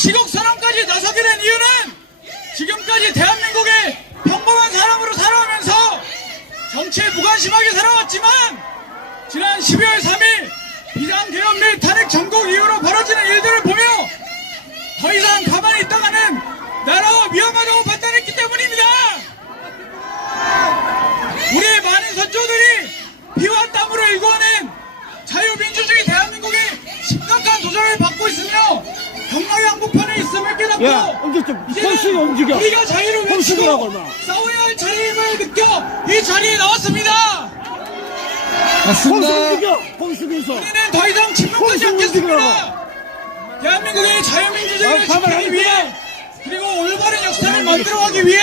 시국선언까지 나서게 된 이유는 지금까지 대한민국의 평범한 사람으로 살아오면서 정치에 무관심하게 살아왔지만 지난 12월 3일 비상계엄 및 탄핵 전국 이후로 벌어지는 일들을 보며 더 이상 가만히 있다가는 나라가 위험하다고 판단했기 때문입니다. 우리의 많은 선조들이 피와 땀으로 일궈낸 자유민주주의 대한민국이 심각한 도전을 받고 있으며 경로 양보편에 있음을 깨닫고 이제는 우리가 자유를 외치고 싸워야 할 자리임을 느껴 이 자리에 나왔습니다. 맞습니다. 우리는 더 이상 침묵하지 않겠습니다. 대한민국의 자유민주주의를 지키기 위해 그리고 올바른 역사를 만들어가기 위해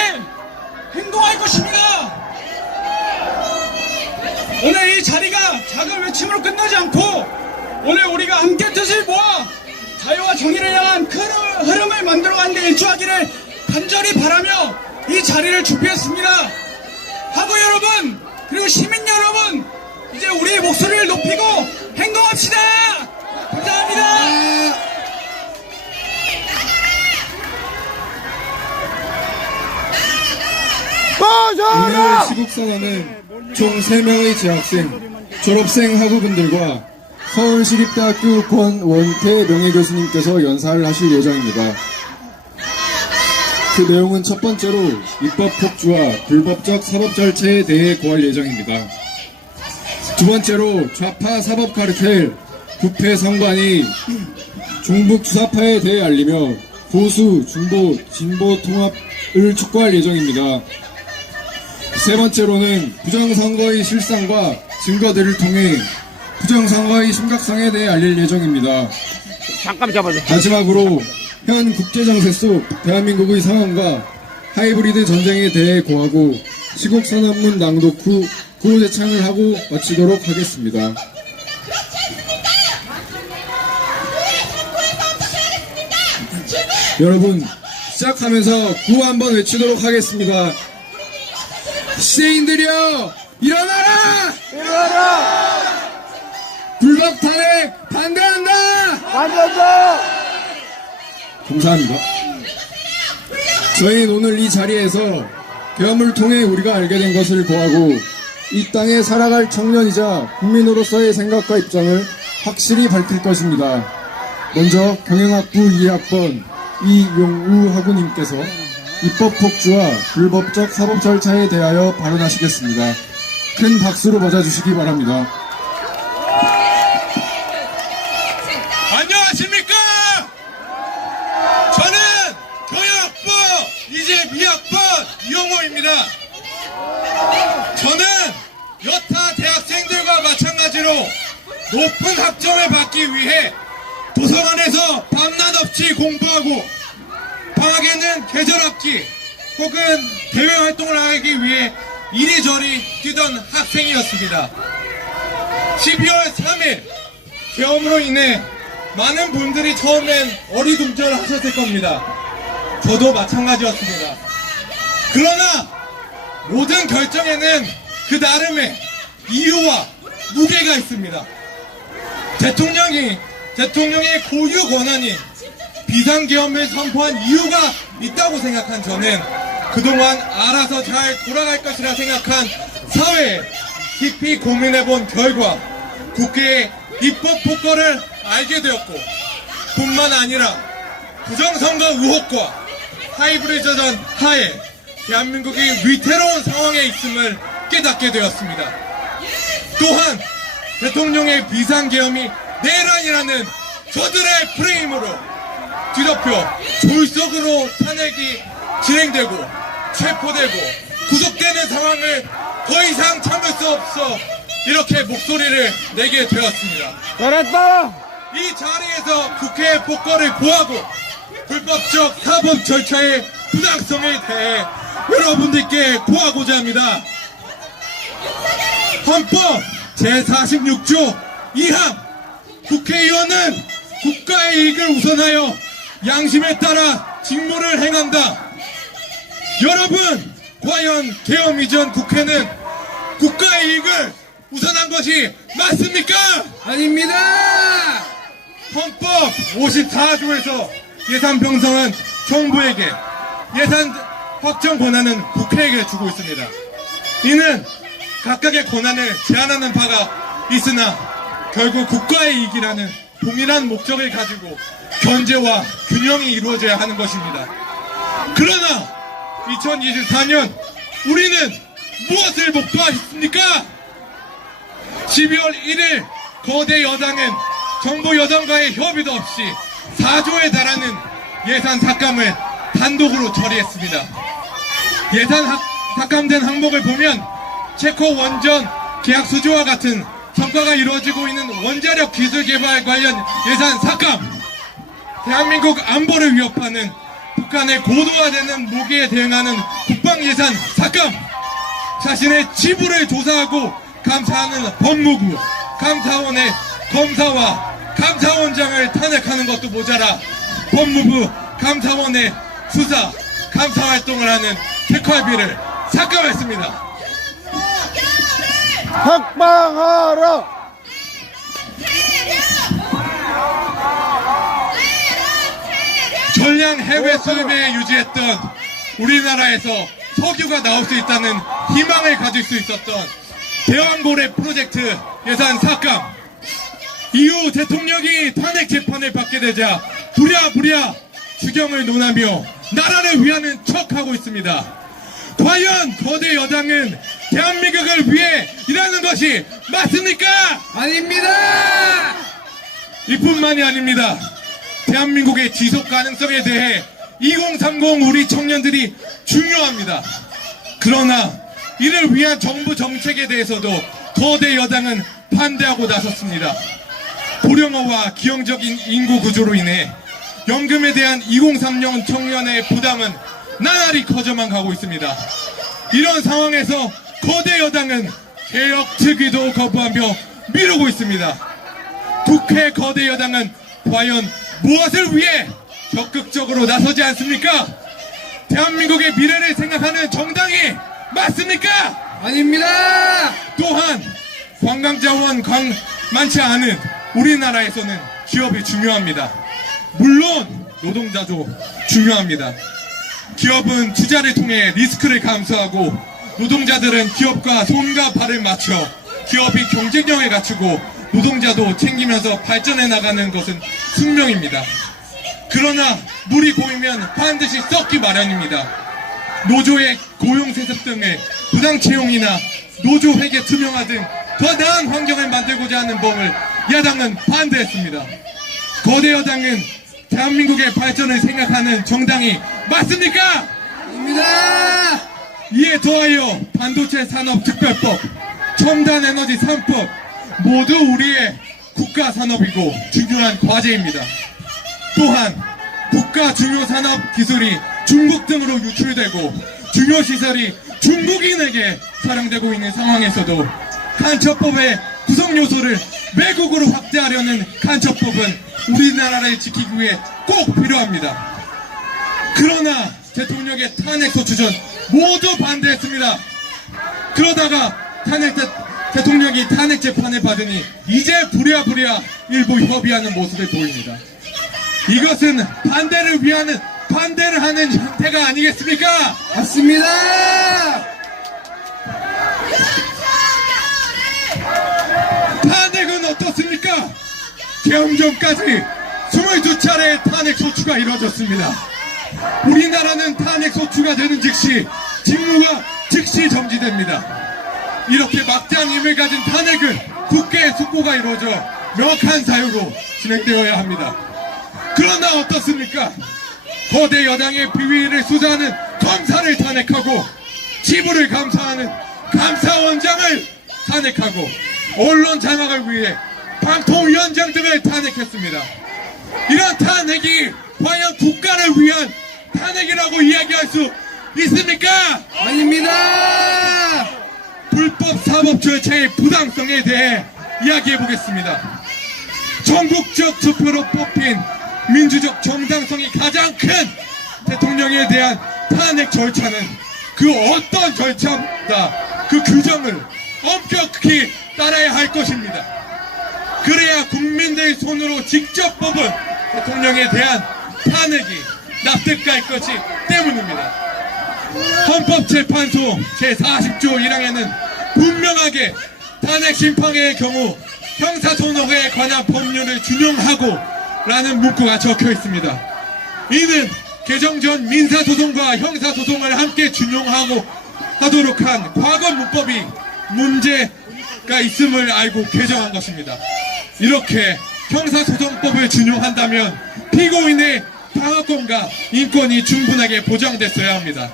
행동할 것입니다. 오늘 이 자리가 작은 외침으로 끝나지 않고 오늘 우리가 함께 뜻을 모아 자유와 정의를 향한 큰 흐름을 만들어가는 데 일조하기를 간절히 바라며 이 자리를 준비했습니다. 하고 여러분 그리고 시민 여러분 이제 우리의 목소리를 높이고 행동합시다. 감사합니다. 오늘 시국선언은 총 3명의 재학생, 졸업생 학우분들과 서울시립대학교 권원태 명예교수님께서 연사를 하실 예정입니다. 그 내용은 첫 번째로 입법 폭주와 불법적 사법 절차에 대해 고할 예정입니다. 두 번째로 좌파 사법 카르텔, 부패 성관이 종북 주사파에 대해 알리며 보수, 중보, 진보 통합을 촉구할 예정입니다. 세 번째로는 부정선거의 실상과 증거들을 통해 부정선거의 심각성에 대해 알릴 예정입니다. 잠깐 잡아줘. 마지막으로 현 국제정세 속 대한민국의 상황과 하이브리드 전쟁에 대해 고하고 시국선언문 낭독 후 구호제창을 하고 마치도록 하겠습니다. 여러분 시작하면서 구호 한번 외치도록 하겠습니다. 시대인들이여 일어나라! 일어나라! 불법 탄핵 반대한다! 반대한다! 감사합니다. 저희는 오늘 이 자리에서 계엄을 통해 우리가 알게 된 것을 고하고 이 땅에 살아갈 청년이자 국민으로서의 생각과 입장을 확실히 밝힐 것입니다. 먼저 경영학부 2학번 이용우 학우님께서 입법 폭주와 불법적 사법 절차에 대하여 발언하시겠습니다. 큰 박수로 맞아주시기 바랍니다. 안녕하십니까? 저는 경영학부 이제 2학번 이용호입니다. 저는 여타 대학생들과 마찬가지로 높은 학점을 받기 위해 도서관에서 밤낮 없이 공부하고 방학에는 계절학기 혹은 대외활동을 하기 위해 이리저리 뛰던 학생이었습니다. 12월 3일 계엄으로 인해 많은 분들이 처음엔 어리둥절하셨을 겁니다. 저도 마찬가지였습니다. 그러나 모든 결정에는 그 나름의 이유와 무게가 있습니다. 대통령의 고유 권한인 비상계엄을 선포한 이유가 있다고 생각한 저는 그동안 알아서 잘 돌아갈 것이라 생각한 사회에 깊이 고민해본 결과 국회의 입법 폭거를 알게 되었고 뿐만 아니라 부정선거 의혹과 하이브리드 전 하에 대한민국이 위태로운 상황에 있음을 깨닫게 되었습니다. 또한 대통령의 비상계엄이 내란이라는 저들의 프레임으로 뒤덮여 졸속으로 탄핵이 진행되고 체포되고 구속되는 상황을 더 이상 참을 수 없어 이렇게 목소리를 내게 되었습니다. 잘했다! 이 자리에서 국회의 폭거를 고하고 불법적 사법 절차의 부당성에 대해 여러분들께 고하고자 합니다. 헌법 제46조 2항 국회의원은 국가의 이익을 우선하여 양심에 따라 직무를 행한다. 여러분, 과연 계엄 이전 국회는 국가의 이익을 우선한 것이 맞습니까? 아닙니다! 헌법 54조에서 예산 편성은 정부에게, 예산 확정 권한은 국회에게 주고 있습니다. 이는 각각의 권한을 제한하는 바가 있으나 결국 국가의 이익이라는 동일한 목적을 가지고 견제와 균형이 이루어져야 하는 것입니다. 그러나 2024년 우리는 무엇을 목도하였습니까? 12월 1일 거대 여당은 정부 여당과의 협의도 없이 4조에 달하는 예산 삭감을 단독으로 처리했습니다. 예산 삭감된 항목을 보면 체코 원전 계약 수주와 같은 성과가 이루어지고 있는 원자력 기술 개발 관련 예산 삭감, 대한민국 안보를 위협하는 북한의 고도화되는 무기에 대응하는 국방 예산 삭감, 자신의 지부를 조사하고 감사하는 법무부, 감사원의 검사와 감사원장을 탄핵하는 것도 모자라 법무부, 감사원의 수사, 감사 활동을 하는 특활비를 삭감했습니다. 석방하라! 전량 해외 수입에 유지했던 우리나라에서 석유가 나올 수 있다는 희망을 가질 수 있었던 대왕고래 프로젝트 예산 삭감, 이후 대통령이 탄핵 재판을 받게 되자 부랴부랴 추경을 논하며 나라를 위하는 척하고 있습니다. 과연 거대 여당은 대한민국을 위해 일하는 것이 맞습니까? 아닙니다! 이뿐만이 아닙니다. 대한민국의 지속 가능성에 대해 2030 우리 청년들이 중요합니다. 그러나 이를 위한 정부 정책에 대해서도 거대 여당은 반대하고 나섰습니다. 고령화와 기형적인 인구 구조로 인해 연금에 대한 2030 청년의 부담은 나날이 커져만 가고 있습니다. 이런 상황에서 거대 여당은 개혁 특위도 거부하며 미루고 있습니다. 국회 거대 여당은 과연 무엇을 위해 적극적으로 나서지 않습니까? 대한민국의 미래를 생각하는 정당이 맞습니까? 아닙니다! 또한 관광자원 많지 않은 우리나라에서는 기업이 중요합니다. 물론 노동자도 중요합니다. 기업은 투자를 통해 리스크를 감수하고 노동자들은 기업과 손과 발을 맞춰 기업이 경쟁력을 갖추고 노동자도 챙기면서 발전해 나가는 것은 숙명입니다. 그러나 물이 고이면 반드시 썩기 마련입니다. 노조의 고용세습 등의 부당채용이나 노조 회계 투명화 등 더 나은 환경을 만들고자 하는 법을 야당은 반대했습니다. 거대 여당은 대한민국의 발전을 생각하는 정당이 맞습니까? 아닙니다! 이에 더하여 반도체 산업 특별법, 첨단 에너지 3법 모두 우리의 국가 산업이고 중요한 과제입니다. 또한 국가 중요 산업 기술이 중국 등으로 유출되고 중요 시설이 중국인에게 사용되고 있는 상황에서도 간첩법의 구성 요소를 외국으로 확대하려는 간첩법은 우리나라를 지키기 위해 꼭 필요합니다. 그러나 대통령의 탄핵 소추전 모두 반대했습니다. 그러다가 대통령이 탄핵 재판을 받으니 이제 부랴부랴 일부 협의하는 모습을 보입니다. 이것은 반대를 하는 형태가 아니겠습니까? 맞습니다! 탄핵은 어떻습니까? 개헌 전까지 22차례의 탄핵 소추가 이루어졌습니다. 우리나라는 탄핵 소추가 되는 즉시 직무가 즉시 정지됩니다. 이렇게 막대한 힘을 가진 탄핵은 국회의 숙고가 이루어져 명확한 사유로 진행되어야 합니다. 그러나 어떻습니까? 거대 여당의 비위를 수사하는 검사를 탄핵하고 지부를 감사하는 감사원장을 탄핵하고 언론 장악을 위해 방통위원장 등을 탄핵했습니다. 이런 탄핵이 과연 국가를 위한 탄핵이라고 이야기할 수 있습니까? 아닙니다! 불법 사법 절차의 부당성에 대해 이야기해 보겠습니다. 전국적 투표로 뽑힌 민주적 정당성이 가장 큰 대통령에 대한 탄핵 절차는 그 어떤 절차보다 그 규정을 엄격히 따라야 할 것입니다. 그래야 국민들 손으로 직접 뽑은 대통령에 대한 탄핵이 납득할 것이 때문입니다. 헌법재판소 제40조 1항에는 분명하게 탄핵 심판의 경우 형사소송에 관한 법률을 준용하고 라는 문구가 적혀 있습니다. 이는 개정 전 민사소송과 형사소송을 함께 준용하고 하도록 한 과거 문법이 문제가 있음을 알고 개정한 것입니다. 이렇게 형사소송법을 준용한다면 피고인의 방어권과 인권이 충분하게 보장됐어야 합니다.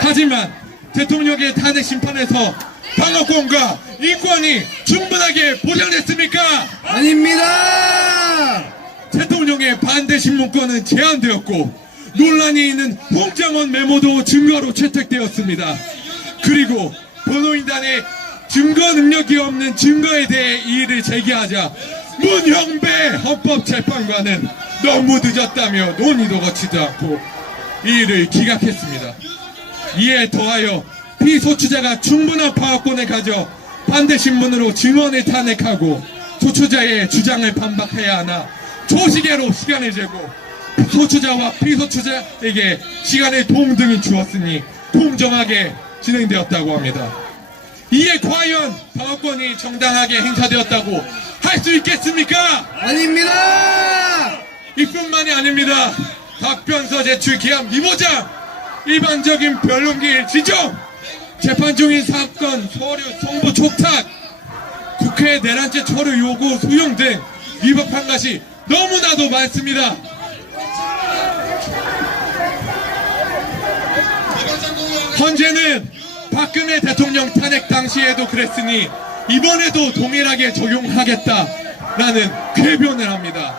하지만 대통령의 탄핵 심판에서 방어권과 인권이 충분하게 보장됐습니까? 아닙니다! 대통령의 반대 신문권은 제한되었고 논란이 있는 홍장원 메모도 증거로 채택되었습니다. 그리고 변호인단의 증거 능력이 없는 증거에 대해 이의를 제기하자 문형배 헌법재판관은 너무 늦었다며 논의도 거치지 않고 이의를 기각했습니다. 이에 더하여 피소추자가 충분한 파악권을 가져 반대 신문으로 증언을 탄핵하고 소추자의 주장을 반박해야 하나 초시계로 시간을 재고 소추자와 피소추자에게 시간을 동등히 주었으니 공정하게 진행되었다고 합니다. 이에 과연 방어권이 정당하게 행사되었다고 할 수 있겠습니까? 아닙니다! 이뿐만이 아닙니다. 답변서 제출 기한 미보장, 일반적인 변론기일 지정, 재판 중인 사건 서류 송부 촉탁, 국회 내란죄 처리 요구 수용 등 위법한 것이 너무나도 많습니다. 헌재는 박근혜 대통령 탄핵 당시에도 그랬으니 이번에도 동일하게 적용하겠다라는 궤변을 합니다.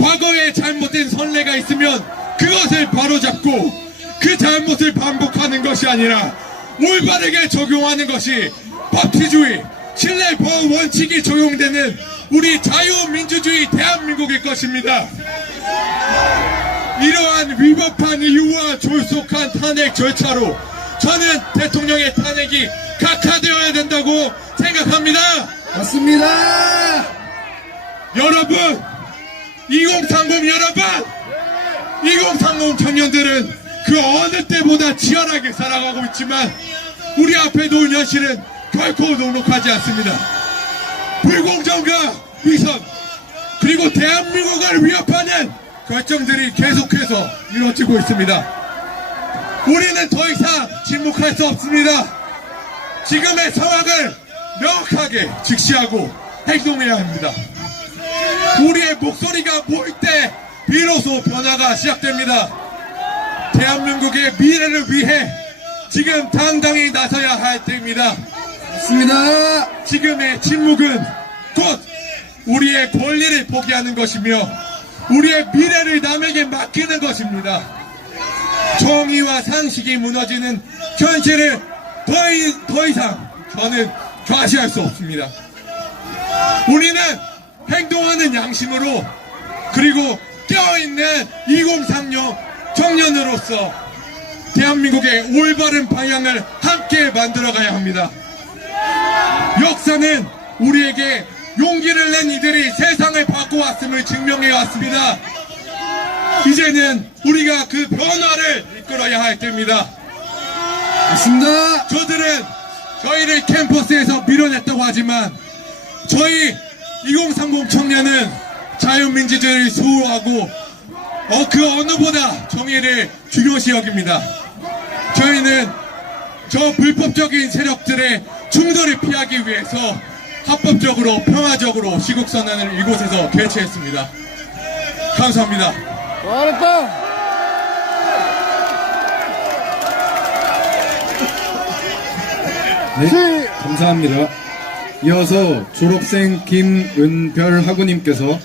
과거에 잘못된 선례가 있으면 그것을 바로잡고 그 잘못을 반복하는 것이 아니라 올바르게 적용하는 것이 법치주의, 신뢰보호 원칙이 적용되는 우리 자유민주주의 대한민국일 것입니다. 이러한 위법한 이유와 졸속한 탄핵 절차로 저는 대통령의 탄핵이 각하되어야 된다고 생각합니다. 맞습니다! 여러분, 2030 여러분, 2030 청년들은 그 어느 때보다 치열하게 살아가고 있지만 우리 앞에 놓은 현실은 결코 녹록하지 않습니다. 불공정과 위선 그리고 대한민국을 위협하는 결정들이 계속해서 이루어지고 있습니다. 우리는 더 이상 침묵할 수 없습니다. 지금의 상황을 명확하게 직시하고 행동해야 합니다. 우리의 목소리가 모일 때 비로소 변화가 시작됩니다. 대한민국의 미래를 위해 지금 당당히 나서야 할 때입니다. 맞습니다! 지금의 침묵은 곧 우리의 권리를 포기하는 것이며 우리의 미래를 남에게 맡기는 것입니다. 정의와 상식이 무너지는 현실을 더 이상 저는 좌시할 수 없습니다. 우리는 행동하는 양심으로 그리고 껴있는 2030 청년으로서 대한민국의 올바른 방향을 함께 만들어가야 합니다. 역사는 우리에게 용기를 낸 이들이 세상을 바꿔왔음을 증명해왔습니다. 이제는 우리가 그 변화를 이끌어야 할 때입니다. 맞습니다! 저들은 저희를 캠퍼스에서 밀어냈다고 하지만 저희 2030 청년은 자유민주주의를 수호하고 그 어느보다 정의를 중요시 여깁니다. 저희는 저 불법적인 세력들의 충돌을 피하기 위해서 합법적으로 평화적으로 시국선언을 이곳에서 개최했습니다. 감사합니다. 잘했다. 네, 감사합니다. 이어서 졸업생 김은별 학우님께서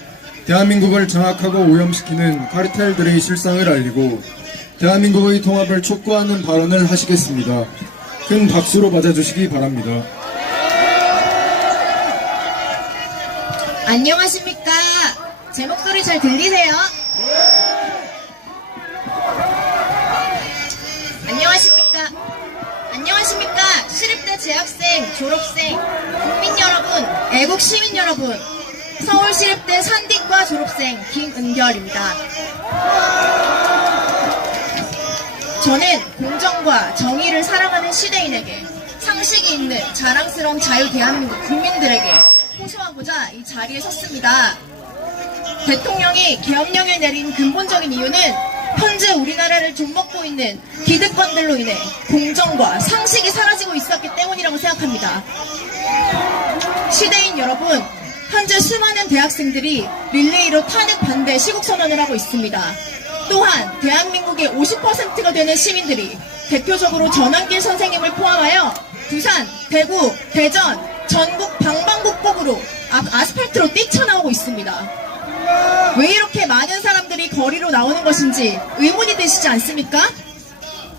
대한민국을 장악하고 오염시키는 카르텔들의 실상을 알리고 대한민국의 통합을 촉구하는 발언을 하시겠습니다. 큰 박수로 맞아주시기 바랍니다. 안녕하십니까? 제 목소리 잘 들리세요? 안녕하십니까? 시립대 재학생, 졸업생, 국민 여러분, 애국 시민 여러분. 서울시립대 산디과 졸업생 김은결입니다. 저는 공정과 정의를 사랑하는 시대인에게 상식이 있는 자랑스러운 자유 대한민국 국민들에게 호소하고자 이 자리에 섰습니다. 대통령이 계엄령을 내린 근본적인 이유는 현재 우리나라를 좀먹고 있는 기득권들로 인해 공정과 상식이 사라지고 있었기 때문이라고 생각합니다. 시대인 여러분, 현재 수많은 대학생들이 릴레이로 탄핵 반대 시국선언을 하고 있습니다. 또한 대한민국의 50%가 되는 시민들이 대표적으로 전환길 선생님을 포함하여 부산, 대구, 대전, 전국 방방곡곡으로 아스팔트로 뛰쳐나오고 있습니다. 왜 이렇게 많은 사람들이 거리로 나오는 것인지 의문이 드시지 않습니까?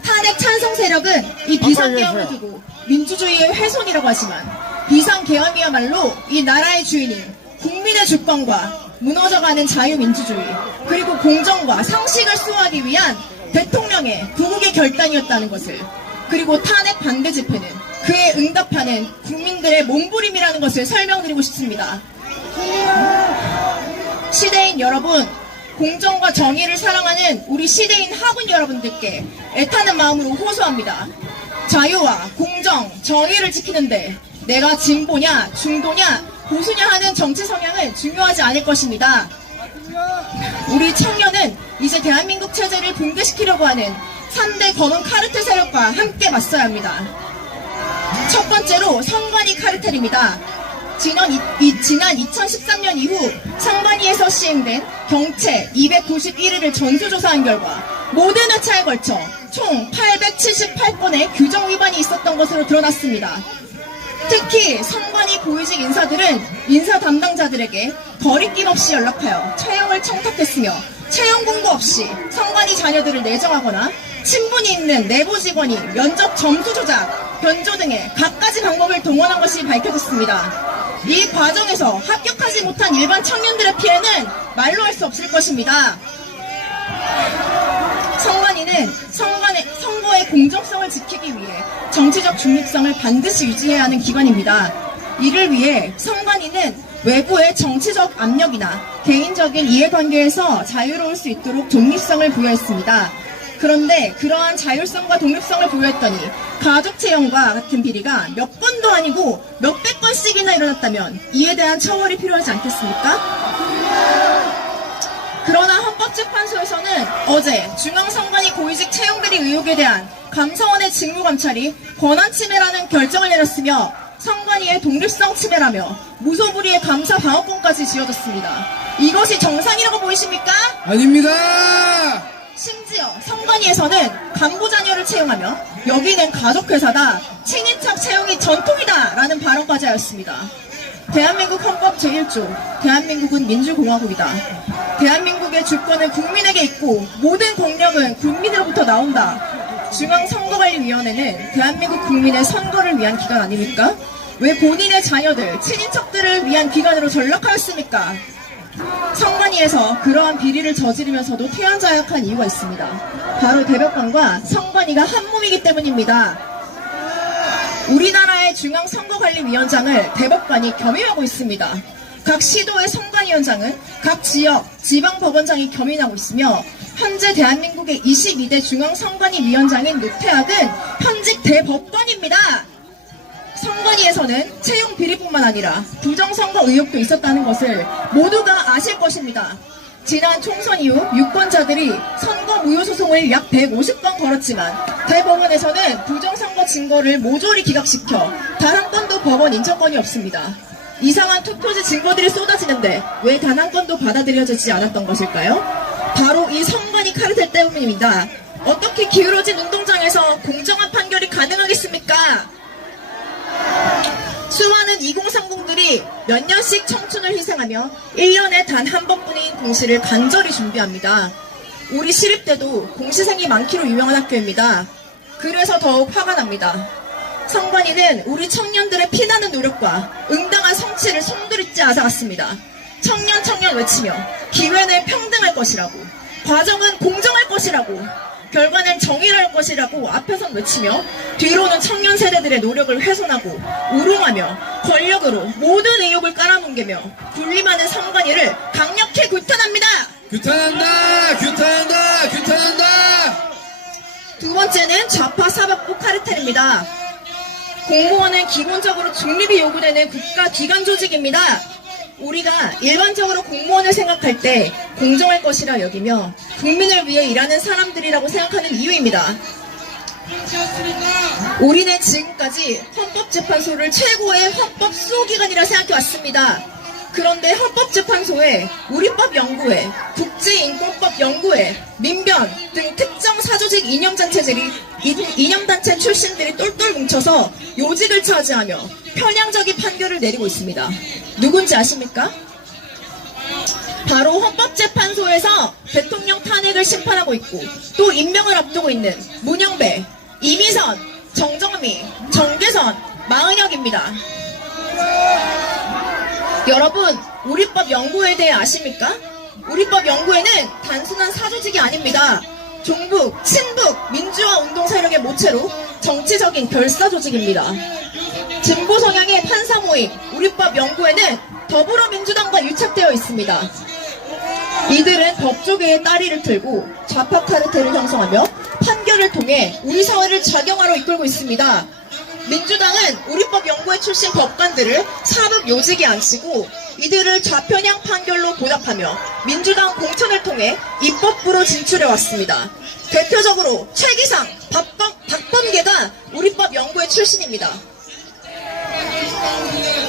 탄핵 찬성 세력은 이 비상계엄을 두고 민주주의의 훼손이라고 하지만 비상계엄이야말로 이 나라의 주인인 국민의 주권과 무너져가는 자유민주주의 그리고 공정과 상식을 수호하기 위한 대통령의 구국의 결단이었다는 것을, 그리고 탄핵 반대 집회는 그에 응답하는 국민들의 몸부림이라는 것을 설명드리고 싶습니다. 시대인 여러분, 공정과 정의를 사랑하는 우리 시대인 학운 여러분들께 애타는 마음으로 호소합니다. 자유와 공정, 정의를 지키는데 내가 진보냐, 중도냐, 보수냐 하는 정치 성향은 중요하지 않을 것입니다. 우리 청년은 이제 대한민국 체제를 붕괴시키려고 하는 3대 검은 카르텔 세력과 함께 맞서야 합니다. 첫 번째로 선관위 카르텔입니다. 지난 2013년 이후 선관위에서 시행된 경채 291회를 전수조사한 결과 모든 회차에 걸쳐 총 878건의 규정 위반이 있었던 것으로 드러났습니다. 특히 선관위 고위직 인사들은 인사 담당자들에게 거리낌 없이 연락하여 채용을 청탁했으며 채용 공고 없이 선관위 자녀들을 내정하거나 친분이 있는 내부 직원이 면접 점수 조작, 변조 등의 갖가지 방법을 동원한 것이 밝혀졌습니다. 이 과정에서 합격하지 못한 일반 청년들의 피해는 말로 할 수 없을 것입니다. 선관위는 선거의 공정성을 지키기 위해 정치적 중립성을 반드시 유지해야 하는 기관입니다. 이를 위해 선관위는 외부의 정치적 압력이나 개인적인 이해관계에서 자유로울 수 있도록 독립성을 부여했습니다. 그런데 그러한 자율성과 독립성을 부여했더니 가족 채용과 같은 비리가 몇 건도 아니고 몇백 건씩이나 일어났다면 이에 대한 처벌이 필요하지 않겠습니까? 그러나 헌법재판소에서는 어제 중앙선관위 고위직 채용 비리 의혹에 대한 감사원의 직무감찰이 권한침해라는 결정을 내렸으며 선관위의 독립성 침해라며 무소불위의 감사 방어권까지 지어졌습니다. 이것이 정상이라고 보이십니까? 아닙니다. 심지어 선관위에서는 간부 자녀를 채용하며 여기는 가족회사다, 친인척 채용이 전통이다 라는 발언까지 하였습니다. 대한민국 헌법 제1조, 대한민국은 민주공화국이다. 대한민국의 주권은 국민에게 있고 모든 권력은 국민으로부터 나온다. 중앙선거관리위원회는 대한민국 국민의 선거를 위한 기관 아닙니까? 왜 본인의 자녀들, 친인척들을 위한 기관으로 전락하였습니까? 선관위에서 그러한 비리를 저지르면서도 퇴원자약한 이유가 있습니다. 바로 대법관과 선관위가 한 몸이기 때문입니다. 우리나라의 중앙선거관리위원장을 대법관이 겸임하고 있습니다. 각 시도의 선관위원장은 각 지역, 지방법원장이 겸임하고 있으며 현재 대한민국의 22대 중앙선관위위원장인 노태학은 현직 대법관입니다. 선관위에서는 채용 비리뿐만 아니라 부정선거 의혹도 있었다는 것을 모두가 아실 것입니다. 지난 총선 이후 유권자들이 선거 무효 소송을 약 150건 걸었지만 대법원에서는 부정선거 증거를 모조리 기각시켜 단 한 건도 법원 인정권이 없습니다. 이상한 투표지 증거들이 쏟아지는데 왜 단 한 건도 받아들여지지 않았던 것일까요? 바로 이 선관위 카르텔 때문입니다. 어떻게 기울어진 운동장에서 공정한 판결이 가능하겠습니까? 수많은 2030들이 몇 년씩 청춘을 희생하며 1년에 단 한 번뿐인 공시를 간절히 준비합니다. 우리 시립대도 공시생이 많기로 유명한 학교입니다. 그래서 더욱 화가 납니다. 선관위는 우리 청년들의 피나는 노력과 응당한 성취를 송두리째 앗아갔습니다. 청년 외치며 기회는 평등할 것이라고, 과정은 공정할 것이라고, 결과는 정의로울 것이라고 앞에선 외치며 뒤로는 청년 세대들의 노력을 훼손하고 우롱하며 권력으로 모든 의욕을 깔아뭉개며 군림하는 선관위를 강력히 규탄합니다. 규탄한다! 규탄한다! 규탄한다! 두 번째는 좌파 사법부 카르텔입니다. 공무원은 기본적으로 중립이 요구되는 국가기관 조직입니다. 우리가 일반적으로 공무원을 생각할 때 공정할 것이라 여기며 국민을 위해 일하는 사람들이라고 생각하는 이유입니다. 우리는 지금까지 헌법재판소를 최고의 헌법 수호기관이라 생각해왔습니다. 그런데 헌법재판소에 우리법연구회, 국제인권법연구회, 민변 등 특정 사조직 이념단체 출신들이 똘똘 뭉쳐서 요직을 차지하며 편향적인 판결을 내리고 있습니다. 누군지 아십니까? 바로 헌법재판소에서 대통령 탄핵을 심판하고 있고 또 임명을 앞두고 있는 문영배, 이미선, 정정미, 정계선, 마은혁입니다. 여러분, 우리법연구회에 대해 아십니까? 우리법연구회는 단순한 사조직이 아닙니다. 종북, 친북, 민주화 운동 세력의 모체로 정치적인 결사조직입니다. 진보 성향의 판사 모임 우리법연구회는 더불어민주당과 유착되어 있습니다. 이들은 법조계의 따리를 틀고 좌파 카르텔을 형성하며 판결을 통해 우리 사회를 작용하러 이끌고 있습니다. 민주당은 우리법연구회 출신 법관들을 사법 요직에 앉히고 이들을 좌편향 판결로 보답하며 민주당 공천을 통해 입법부로 진출해왔습니다. 대표적으로 최기상, 박범계가 우리법연구회 출신입니다.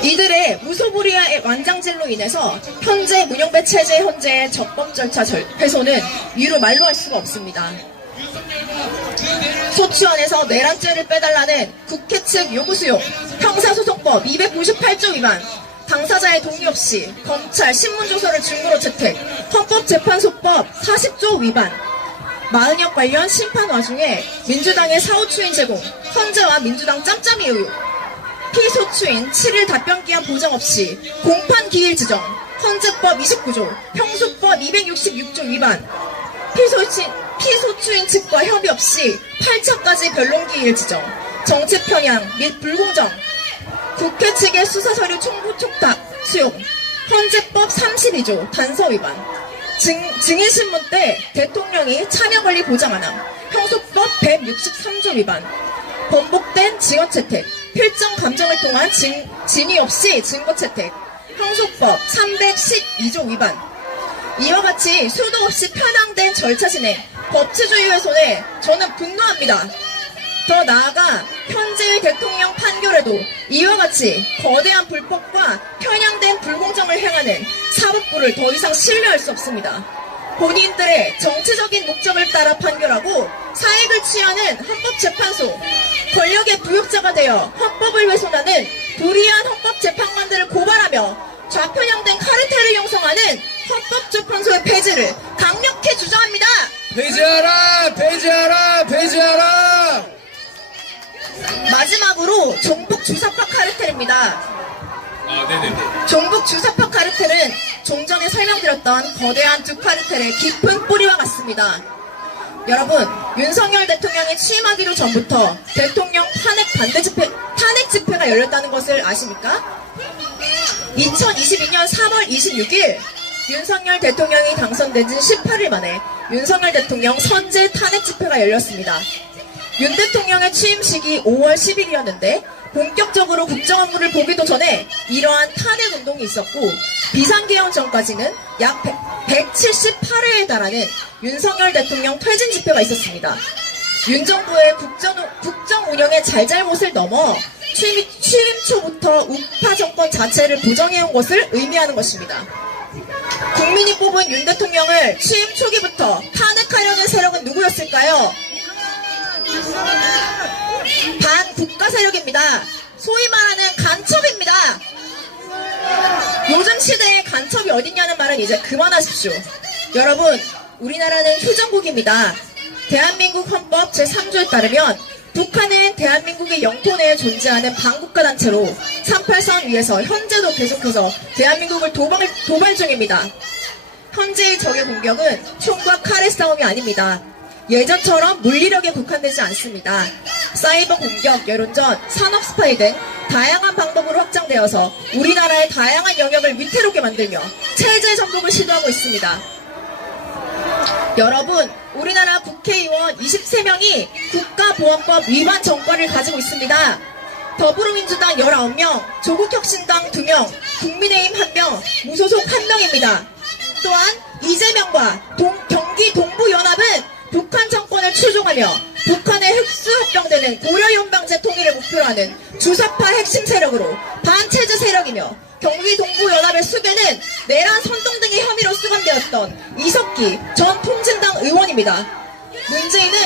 이들의 무소불위의 완장질로 인해서 현재 문영배 체제 현재의 적법 절차 훼손은 이루 말로 할 수가 없습니다. 소추안에서 내란죄를 빼달라는 국회 측 요구 수용, 형사소송법 298조 위반, 당사자의 동의 없이 검찰 신문조서를 증거로 채택, 헌법재판소법 40조 위반, 마은혁 관련 심판 와중에 민주당의 사후추인 제공, 헌재와 민주당 짬짬이 의혹, 피소추인 7일 답변기한 보장 없이 공판 기일 지정, 헌재법 29조, 형소법 266조 위반, 피소추인 측과 협의 없이 8차까지 변론기일 지정, 정치 편향 및 불공정, 국회 측의 수사서류 총부 촉탁 수용, 헌재법 32조 단서 위반, 증인신문 때 대통령이 참여권리 보장 안 함, 형소법 163조 위반, 번복된 증언 채택, 필정 감정을 통한 진위 없이 증거 채택, 형소법 312조 위반. 이와 같이 수도 없이 편향된 절차 진행, 법치주의 훼손에 저는 분노합니다. 더 나아가 현재의 대통령 판결에도 이와 같이 거대한 불법과 편향된 불공정을 행하는 사법부를 더 이상 신뢰할 수 없습니다. 본인들의 정치적인 목적을 따라 판결하고 사익을 취하는 헌법재판소, 권력의 부역자가 되어 헌법을 훼손하는 불의한 헌법재판관들을 고발하며 좌편향된 카르텔을 형성하는 헌법재판소의 폐지를 강력히 주장합니다. 폐지하라! 폐지하라! 폐지하라! 마지막으로 종북 주사파 카르텔입니다. 종북 주사파 카르텔은 종전에 설명드렸던 거대한 두 카르텔의 깊은 뿌리와 같습니다. 여러분, 윤석열 대통령이 취임하기로 전부터 대통령 탄핵 집회가 열렸다는 것을 아십니까? 2022년 3월 26일 윤석열 대통령이 당선된 지 18일 만에 윤석열 대통령 선제 탄핵 집회가 열렸습니다. 윤 대통령의 취임식이 5월 10일이었는데 본격적으로 국정 업무를 보기도 전에 이러한 탄핵 운동이 있었고 비상계엄 전까지는 약 178회에 달하는 윤석열 대통령 퇴진 집회가 있었습니다. 윤 정부의 국정 운영의 잘잘못을 넘어 취임 초부터 우파 정권 자체를 부정해온 것을 의미하는 것입니다. 국민이 뽑은 윤 대통령을 취임 초기부터 탄핵하려는 세력은 누구였을까요? 반국가 세력입니다. 소위 말하는 간첩입니다. 요즘 시대에 간첩이 어딨냐는 말은 이제 그만하십시오. 여러분, 우리나라는 휴전국입니다. 대한민국 헌법 제3조에 따르면 북한은 대한민국의 영토 내에 존재하는 반국가 단체로 38선 위에서 현재도 계속해서 대한민국을 도발 중입니다. 현재의 적의 공격은 총과 칼의 싸움이 아닙니다. 예전처럼 물리력에 국한되지 않습니다. 사이버 공격, 여론전, 산업 스파이 등 다양한 방법으로 확장되어서 우리나라의 다양한 영역을 위태롭게 만들며 체제 전복을 시도하고 있습니다. 여러분, 우리나라 국회의원 23명이 국가보안법 위반 전과를 가지고 있습니다. 더불어민주당 19명, 조국혁신당 2명, 국민의힘 1명, 무소속 1명입니다. 또한 이재명과 경기 동부연합은 북한 정권을 추종하며 북한의 흡수합병되는 고려연방제 통일을 목표로 하는 주사파 핵심 세력으로 반체제 세력이며 경기 동부연합의 수괴는 내란 선동 등의 혐의로 수감되었던 이석기 전 통진당 의원입니다. 문제인은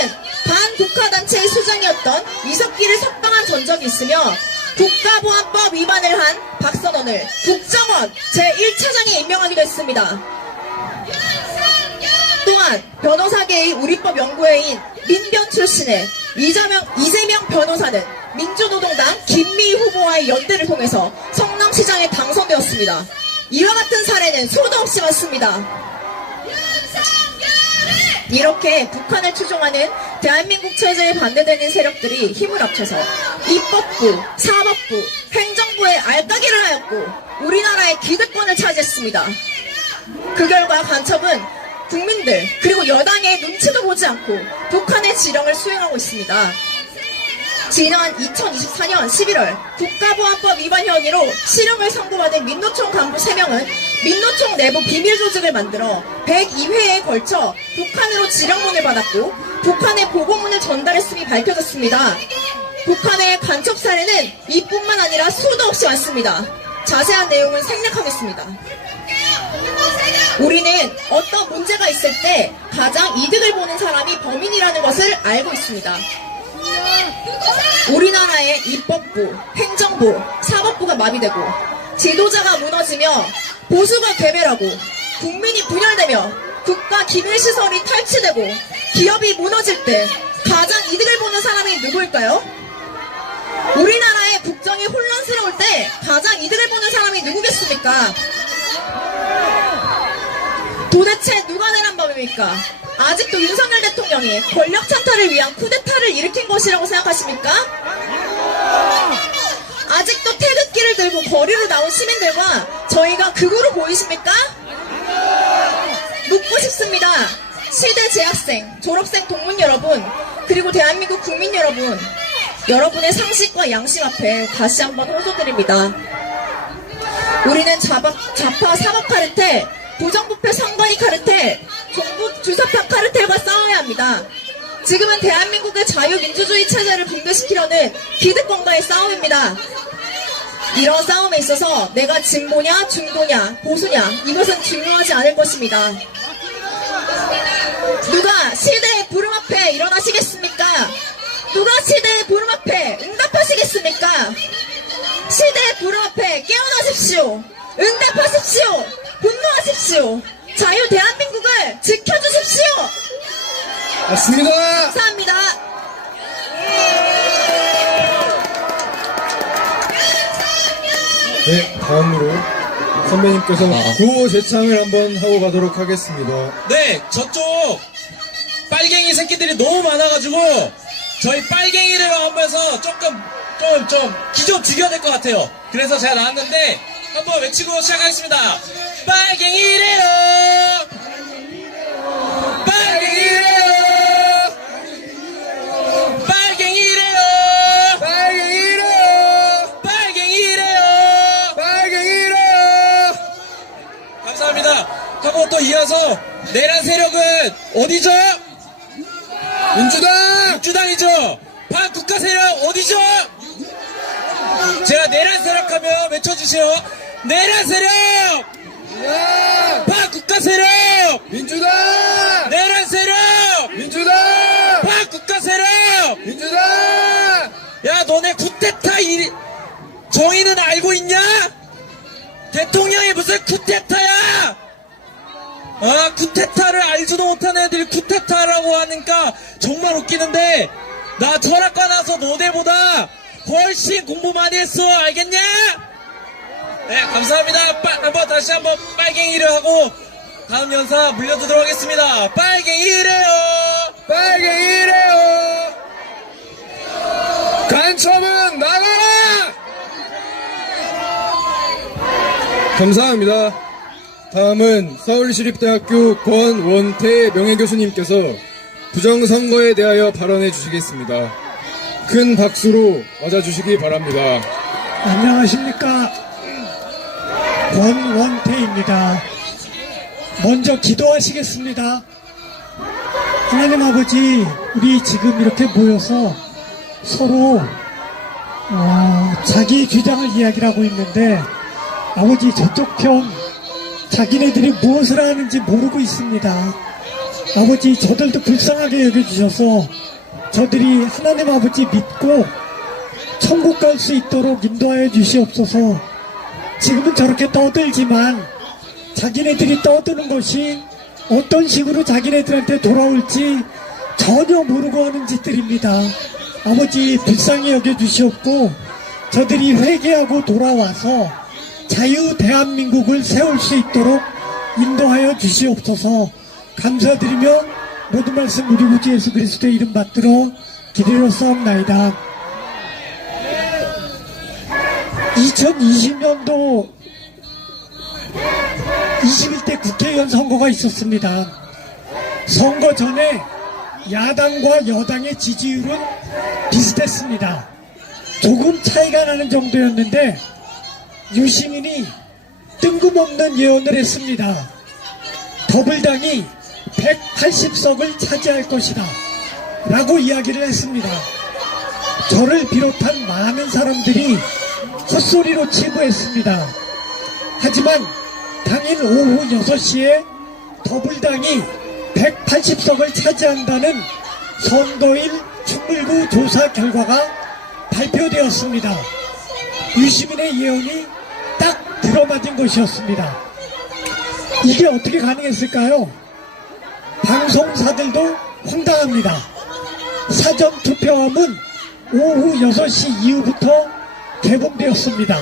반국가단체의 수장이었던 이석기를 석방한 전적이 있으며 국가보안법 위반을 한 박선원을 국정원 제1차장에 임명하기도 했습니다. 또한 변호사계의 우리법 연구회인 민변 출신의 이재명 변호사는 민주노동당 김미희 후보와의 연대를 통해서 성남시장에 당선되었습니다. 이와 같은 사례는 수도 없이 많습니다. 이렇게 북한을 추종하는 대한민국 체제에 반대되는 세력들이 힘을 합쳐서 입법부, 사법부, 행정부에 알까기를 하였고 우리나라의 기득권을 차지했습니다. 그 결과 간첩은 국민들 그리고 여당의 눈치도 보지 않고 북한의 지령을 수행하고 있습니다. 지난 2024년 11월 국가보안법 위반 혐의로 실형을 선고받은 민노총 간부 3명은 민노총 내부 비밀 조직을 만들어 102회에 걸쳐 북한으로 지령문을 받았고 북한에 보고문을 전달했음이 밝혀졌습니다. 북한의 간첩 사례는 이뿐만 아니라 수도 없이 많습니다. 자세한 내용은 생략하겠습니다. 우리는 어떤 문제가 있을 때 가장 이득을 보는 사람이 범인이라는 것을 알고 있습니다. 우리나라의 입법부, 행정부, 사법부가 마비되고 지도자가 무너지며 보수가 괴멸하고 국민이 분열되며 국가 기밀시설이 탈취되고 기업이 무너질 때 가장 이득을 보는 사람이 누구일까요? 우리나라의 국정이 혼란스러울 때 가장 이득을 보는 사람이 누구겠습니까? 도대체 누가 내란 범입니까? 아직도 윤석열 대통령이 권력 찬탈을 위한 쿠데타를 일으킨 것이라고 생각하십니까? 아직도 태극기를 들고 거리로 나온 시민들과 저희가 극우로 보이십니까? 묻고 싶습니다. 시대 재학생, 졸업생 동문 여러분, 그리고 대한민국 국민 여러분, 여러분의 상식과 양심 앞에 다시 한번 호소드립니다. 우리는 좌파 사법 카르텔, 부정부패 선관위 카르텔, 정부 주사파 카르텔과 싸워야 합니다. 지금은 대한민국의 자유민주주의 체제를 붕괴시키려는 기득권과의 싸움입니다. 이런 싸움에 있어서 내가 진보냐, 중도냐, 보수냐 이것은 중요하지 않을 것입니다. 누가 시대의 부름 앞에 일어나시겠습니까? 누가 시대의 부름 앞에 응답하시겠습니까? 시대의 부름 앞에 깨어나십시오. 응답하십시오. 분노하십시오. 자유 대한민국을 지켜주십시오. 맞습니다. 감사합니다. 네, 다음으로 선배님께서 구호 제창을 한번 하고 가도록 하겠습니다. 네, 저쪽 빨갱이 새끼들이 너무 많아가지고 저희 빨갱이를 하면서 좀 기좀 죽여야 될 것 같아요. 그래서 제가 나왔는데 한번 외치고 시작하겠습니다. 빨갱이래요. 빨갱이래요. 빨갱이래요. 빨갱이래요! 빨갱이래요. 빨갱이래요! 감사합니다. 하고 또 이어서 내란 세력은 어디죠? 민주당! 민주당이죠. 반국가 세력 어디죠? 제가 내란 세력 하면 외쳐주세요. 내란 세력! 민주당! 반국가 세력! 민주당! 내란 세력! 민주당! 반국가 세력! 민주당! 야, 너네 쿠데타 정의는 알고 있냐? 대통령이 무슨 쿠데타야! 쿠데타를 알지도 못하는 애들이 쿠데타라고 하니까 정말 웃기는데, 나 전학가 나서 너네보다 훨씬 공부 많이 했어. 알겠냐? 네, 감사합니다. 한번 다시 한번 빨갱이를 하고 다음 연사 물려주도록 하겠습니다. 빨갱이래요. 빨갱이래요! 간첩은 나가라! 감사합니다. 다음은 서울시립대학교 권원태 명예교수님께서 부정선거에 대하여 발언해 주시겠습니다. 큰 박수로 맞아주시기 바랍니다. 안녕하십니까. 권원태입니다. 먼저 기도하시겠습니다. 하나님 아버지, 우리 지금 이렇게 모여서 서로 자기 주장을 이야기를 하고 있는데 아버지 저쪽 편 자기네들이 무엇을 하는지 모르고 있습니다. 아버지 저들도 불쌍하게 여겨주셔서 저들이 하나님 아버지 믿고 천국 갈 수 있도록 인도하여 주시옵소서. 지금은 저렇게 떠들지만 자기네들이 떠드는 것이 어떤 식으로 자기네들한테 돌아올지 전혀 모르고 하는 짓들입니다. 아버지 불쌍히 여겨주시옵고 저들이 회개하고 돌아와서 자유 대한민국을 세울 수 있도록 인도하여 주시옵소서. 감사드리며 모든 말씀 우리 구주 예수 그리스도의 이름 받들어 기도로 싸움나이다. 2020년도 21대 국회의원 선거가 있었습니다. 선거 전에 야당과 여당의 지지율은 비슷했습니다. 조금 차이가 나는 정도였는데 유시민이 뜬금없는 예언을 했습니다. 더불당이 180석을 차지할 것이다 라고 이야기를 했습니다. 저를 비롯한 많은 사람들이 헛소리로 치부했습니다. 하지만 당일 오후 6시에 더불당이 180석을 차지한다는 선거일 충물구 조사 결과가 발표되었습니다. 유시민의 예언이 딱 들어맞은 것이었습니다. 이게 어떻게 가능했을까요? 방송사들도 황당합니다. 사전투표함은 오후 6시 이후부터 개봉되었습니다.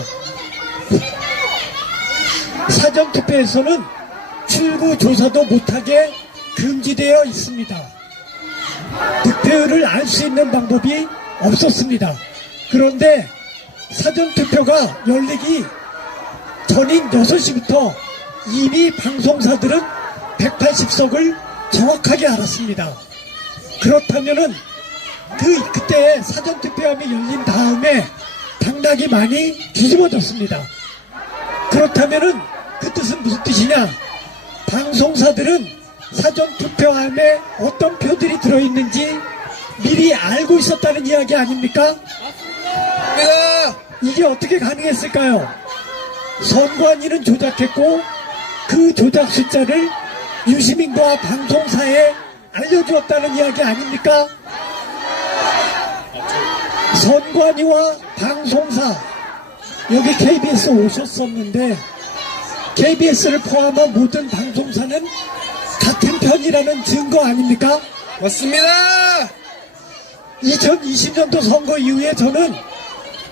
사전투표에서는 출구조사도 못하게 금지되어 있습니다. 득표율을 알 수 있는 방법이 없었습니다. 그런데 사전투표가 열리기 전인 6시부터 이미 방송사들은 180석을 정확하게 알았습니다. 그렇다면은 그때 사전투표함이 열린 다음에 당락이 많이 뒤집어졌습니다. 그렇다면은 그 뜻은 무슨 뜻이냐? 방송사들은 사전투표함에 어떤 표들이 들어있는지 미리 알고 있었다는 이야기 아닙니까? 이게 어떻게 가능했을까요? 선관위는 조작했고 그 조작 숫자를 유시민과 방송사에 알려주었다는 이야기 아닙니까? 선관위와 방송사, 여기 KBS 오셨었는데 KBS를 포함한 모든 방송사는 같은 편이라는 증거 아닙니까? 맞습니다! 2020년도 선거 이후에 저는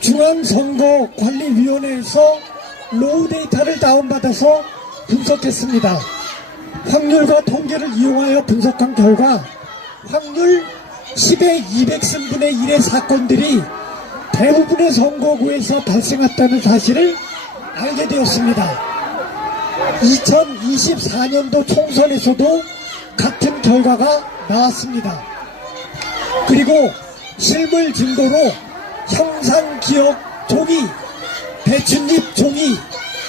중앙선거관리위원회에서 로우 데이터를 다운받아서 분석했습니다. 확률과 통계를 이용하여 분석한 결과 확률 10의 200승분의 1의 사건들이 대부분의 선거구에서 발생했다는 사실을 알게 되었습니다. 2024년도 총선에서도 같은 결과가 나왔습니다. 그리고 실물 증거로 형상기억 종이, 배춧잎 종이,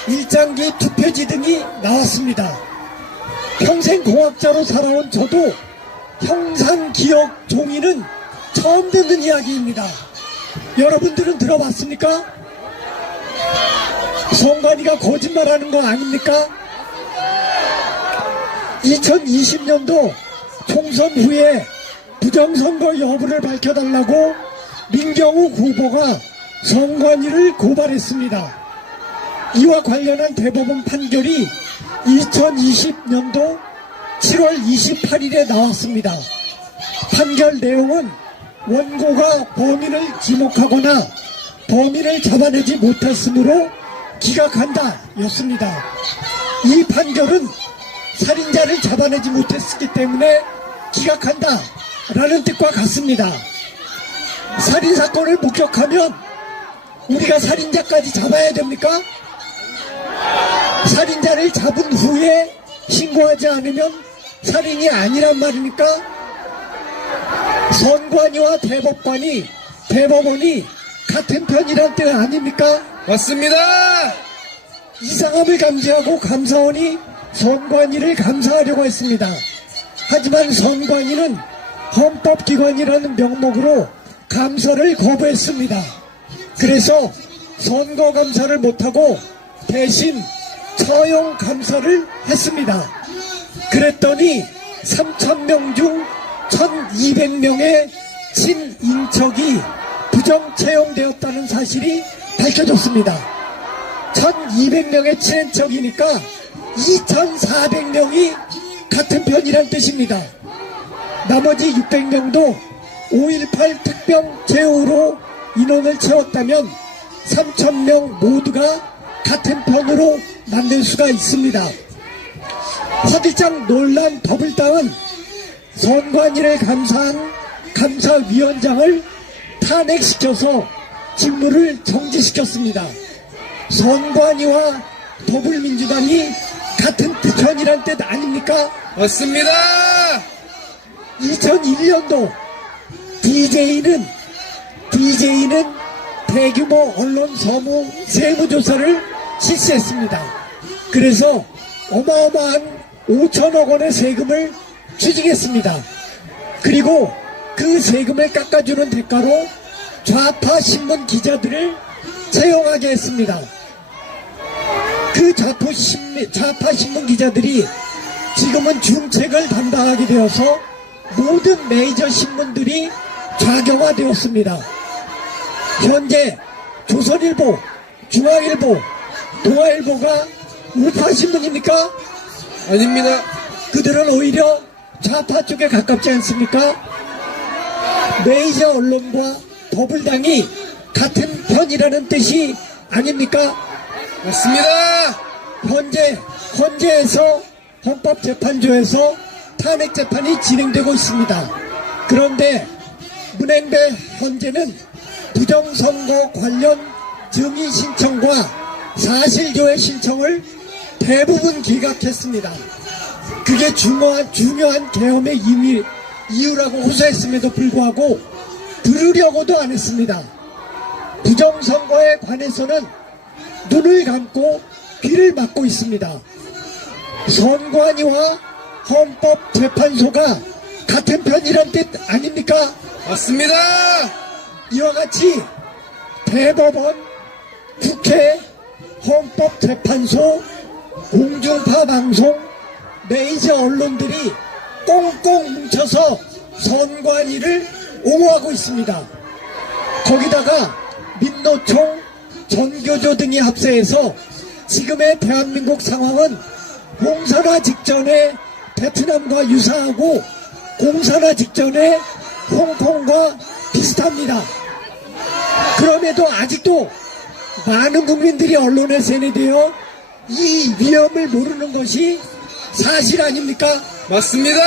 일장기 투표지 등이 나왔습니다. 평생 공학자로 살아온 저도 형상기억 종이는 처음 듣는 이야기입니다. 여러분들은 들어봤습니까? 선관위가 거짓말하는 거 아닙니까? 2020년도 총선 후에 부정선거 여부를 밝혀달라고 민경욱 후보가 선관위를 고발했습니다. 이와 관련한 대법원 판결이 2020년도 7월 28일에 나왔습니다. 판결 내용은 원고가 범인을 지목하거나 범인을 잡아내지 못했으므로 기각한다 였습니다. 이 판결은 살인자를 잡아내지 못했기 때문에 기각한다 라는 뜻과 같습니다. 살인사건을 목격하면 우리가 살인자까지 잡아야 됩니까? 살인자를 잡은 후에 신고하지 않으면 살인이 아니란 말입니까? 선관위와 대법원이 같은 편이란 뜻 아닙니까? 맞습니다. 이상함을 감지하고 감사원이 선관위를 감사하려고 했습니다. 하지만 선관위는 헌법기관이라는 명목으로 감사를 거부했습니다. 그래서 선거감사를 못하고 대신 처용감사를 했습니다. 그랬더니 3,000명 중 1,200명의 친인척이 부정채용되었다는 사실이 밝혀졌습니다. 1,200명의 친인척이니까 2,400명이 같은 편이란 뜻입니다. 나머지 600명도 5.18 특별 제후로 인원을 채웠다면 3,000명 모두가 같은 편으로 만들 수가 있습니다. 화들짝 놀란 더블당은 선관위를 감사한 감사위원장을 탄핵시켜서 직무를 정지시켰습니다. 선관위와 더불민주당이 같은 편이란 뜻 아닙니까? 맞습니다. 2001년도 DJ는 대규모 언론 세무조사를 실시했습니다. 그래서 어마어마한 5천억 원의 세금을 취직했습니다. 그리고 그 세금을 깎아주는 대가로 좌파 신문 기자들을 채용하게 했습니다. 그 좌파 신문 기자들이 지금은 중책을 담당하게 되어서 모든 메이저 신문들이 좌경화되었습니다. 현재 조선일보, 중앙일보, 동아일보가 우파 신문입니까? 아닙니다. 그들은 오히려 좌파 쪽에 가깝지 않습니까? 메이저 언론과 더불당이 같은 편이라는 뜻이 아닙니까? 맞습니다. 헌재에서 헌법재판소에서 탄핵 재판이 진행되고 있습니다. 그런데 문행배 헌재는 부정선거 관련 증인 신청과 사실조회 신청을 대부분 기각했습니다. 그게 중요한 계엄의 이유라고 호소했음에도 불구하고 들으려고도 안 했습니다. 부정선거에 관해서는 눈을 감고 귀를 막고 있습니다. 선관위와 헌법재판소가 같은 편이란 뜻 아닙니까? 맞습니다. 이와 같이 대법원, 국회, 헌법재판소, 공중파 방송, 메이저 언론들이 꽁꽁 뭉쳐서 선관위를 옹호하고 있습니다. 거기다가 민노총, 전교조 등이 합세해서 지금의 대한민국 상황은 공산화 직전의 베트남과 유사하고 공산화 직전의 홍콩과 비슷합니다. 그럼에도 아직도 많은 국민들이 언론에 세뇌되어 이 위험을 모르는 것이 사실 아닙니까? 맞습니다.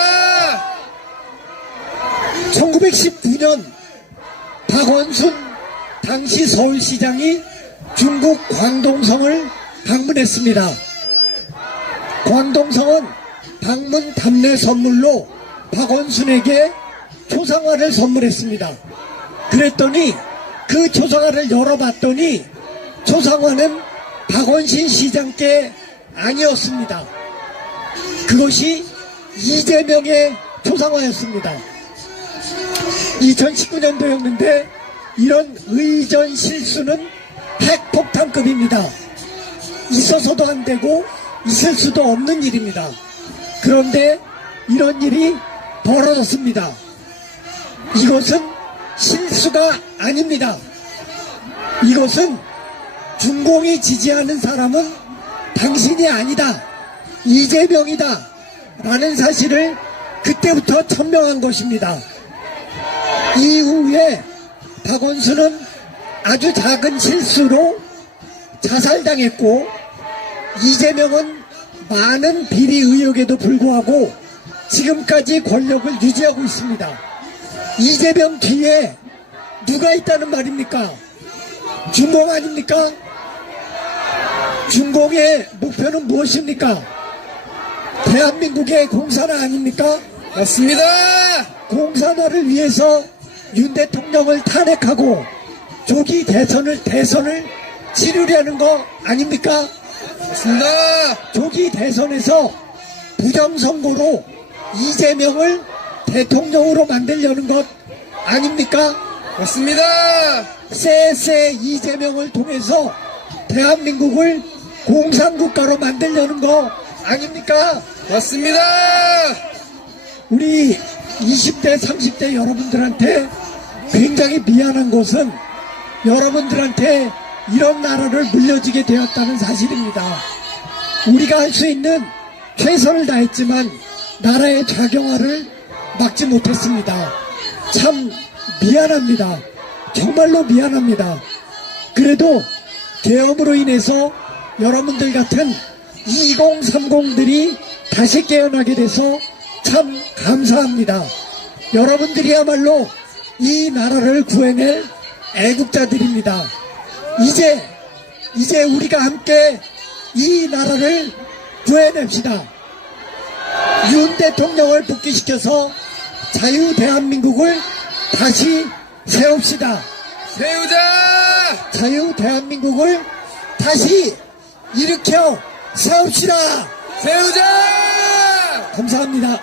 1919년 박원순 당시 서울시장이 중국 광동성을 방문했습니다. 광동성은 방문 답례 선물로 박원순에게 초상화를 선물했습니다. 그랬더니 그 초상화를 열어봤더니 초상화는 박원신 시장께 아니었습니다. 그것이 이재명의 초상화였습니다. 2019년도였는데 이런 의전 실수는 핵폭탄급입니다. 있어서도 안 되고 있을 수도 없는 일입니다. 그런데 이런 일이 벌어졌습니다. 이것은 실수가 아닙니다. 이것은 중공이 지지하는 사람은 당신이 아니다, 이재명이다 라는 사실을 그때부터 천명한 것입니다. 이후에 박원순은 아주 작은 실수로 자살당했고 이재명은 많은 비리 의혹에도 불구하고 지금까지 권력을 유지하고 있습니다. 이재명 뒤에 누가 있다는 말입니까? 중공 아닙니까? 중공의 목표는 무엇입니까? 대한민국의 공산화 아닙니까? 맞습니다. 공산화를 위해서 윤 대통령을 탄핵하고 조기 대선을 치르려는 거 아닙니까? 맞습니다. 조기 대선에서 부정선거로 이재명을 대통령으로 만들려는 것 아닙니까? 맞습니다. 쎄쎄 이재명을 통해서 대한민국을 공산국가로 만들려는 거 아닙니까? 맞습니다. 우리 20대 30대 여러분들한테 굉장히 미안한 것은 여러분들한테 이런 나라를 물려주게 되었다는 사실입니다. 우리가 할 수 있는 최선을 다했지만 나라의 좌경화를 막지 못했습니다. 참 미안합니다. 정말로 미안합니다. 그래도 계엄으로 인해서 여러분들 같은 2030들이 다시 깨어나게 돼서 참 감사합니다. 여러분들이야말로 이 나라를 구해낼 애국자들입니다. 이제 우리가 함께 이 나라를 구해냅시다. 윤 대통령을 복귀시켜서 자유 대한민국을 다시 세웁시다. 세우자. 자유 대한민국을 다시 일으켜 세웁시다. 세우자. 감사합니다.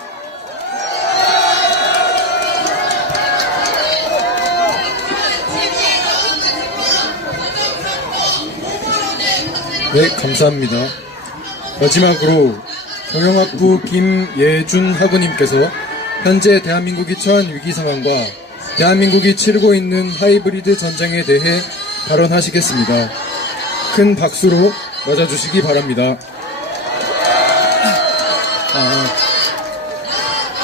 네, 감사합니다. 마지막으로 경영학부 김예준 학우님께서 현재 대한민국이 처한 위기 상황과 대한민국이 치르고 있는 하이브리드 전쟁에 대해 발언하시겠습니다. 큰 박수로 맞아주시기 바랍니다.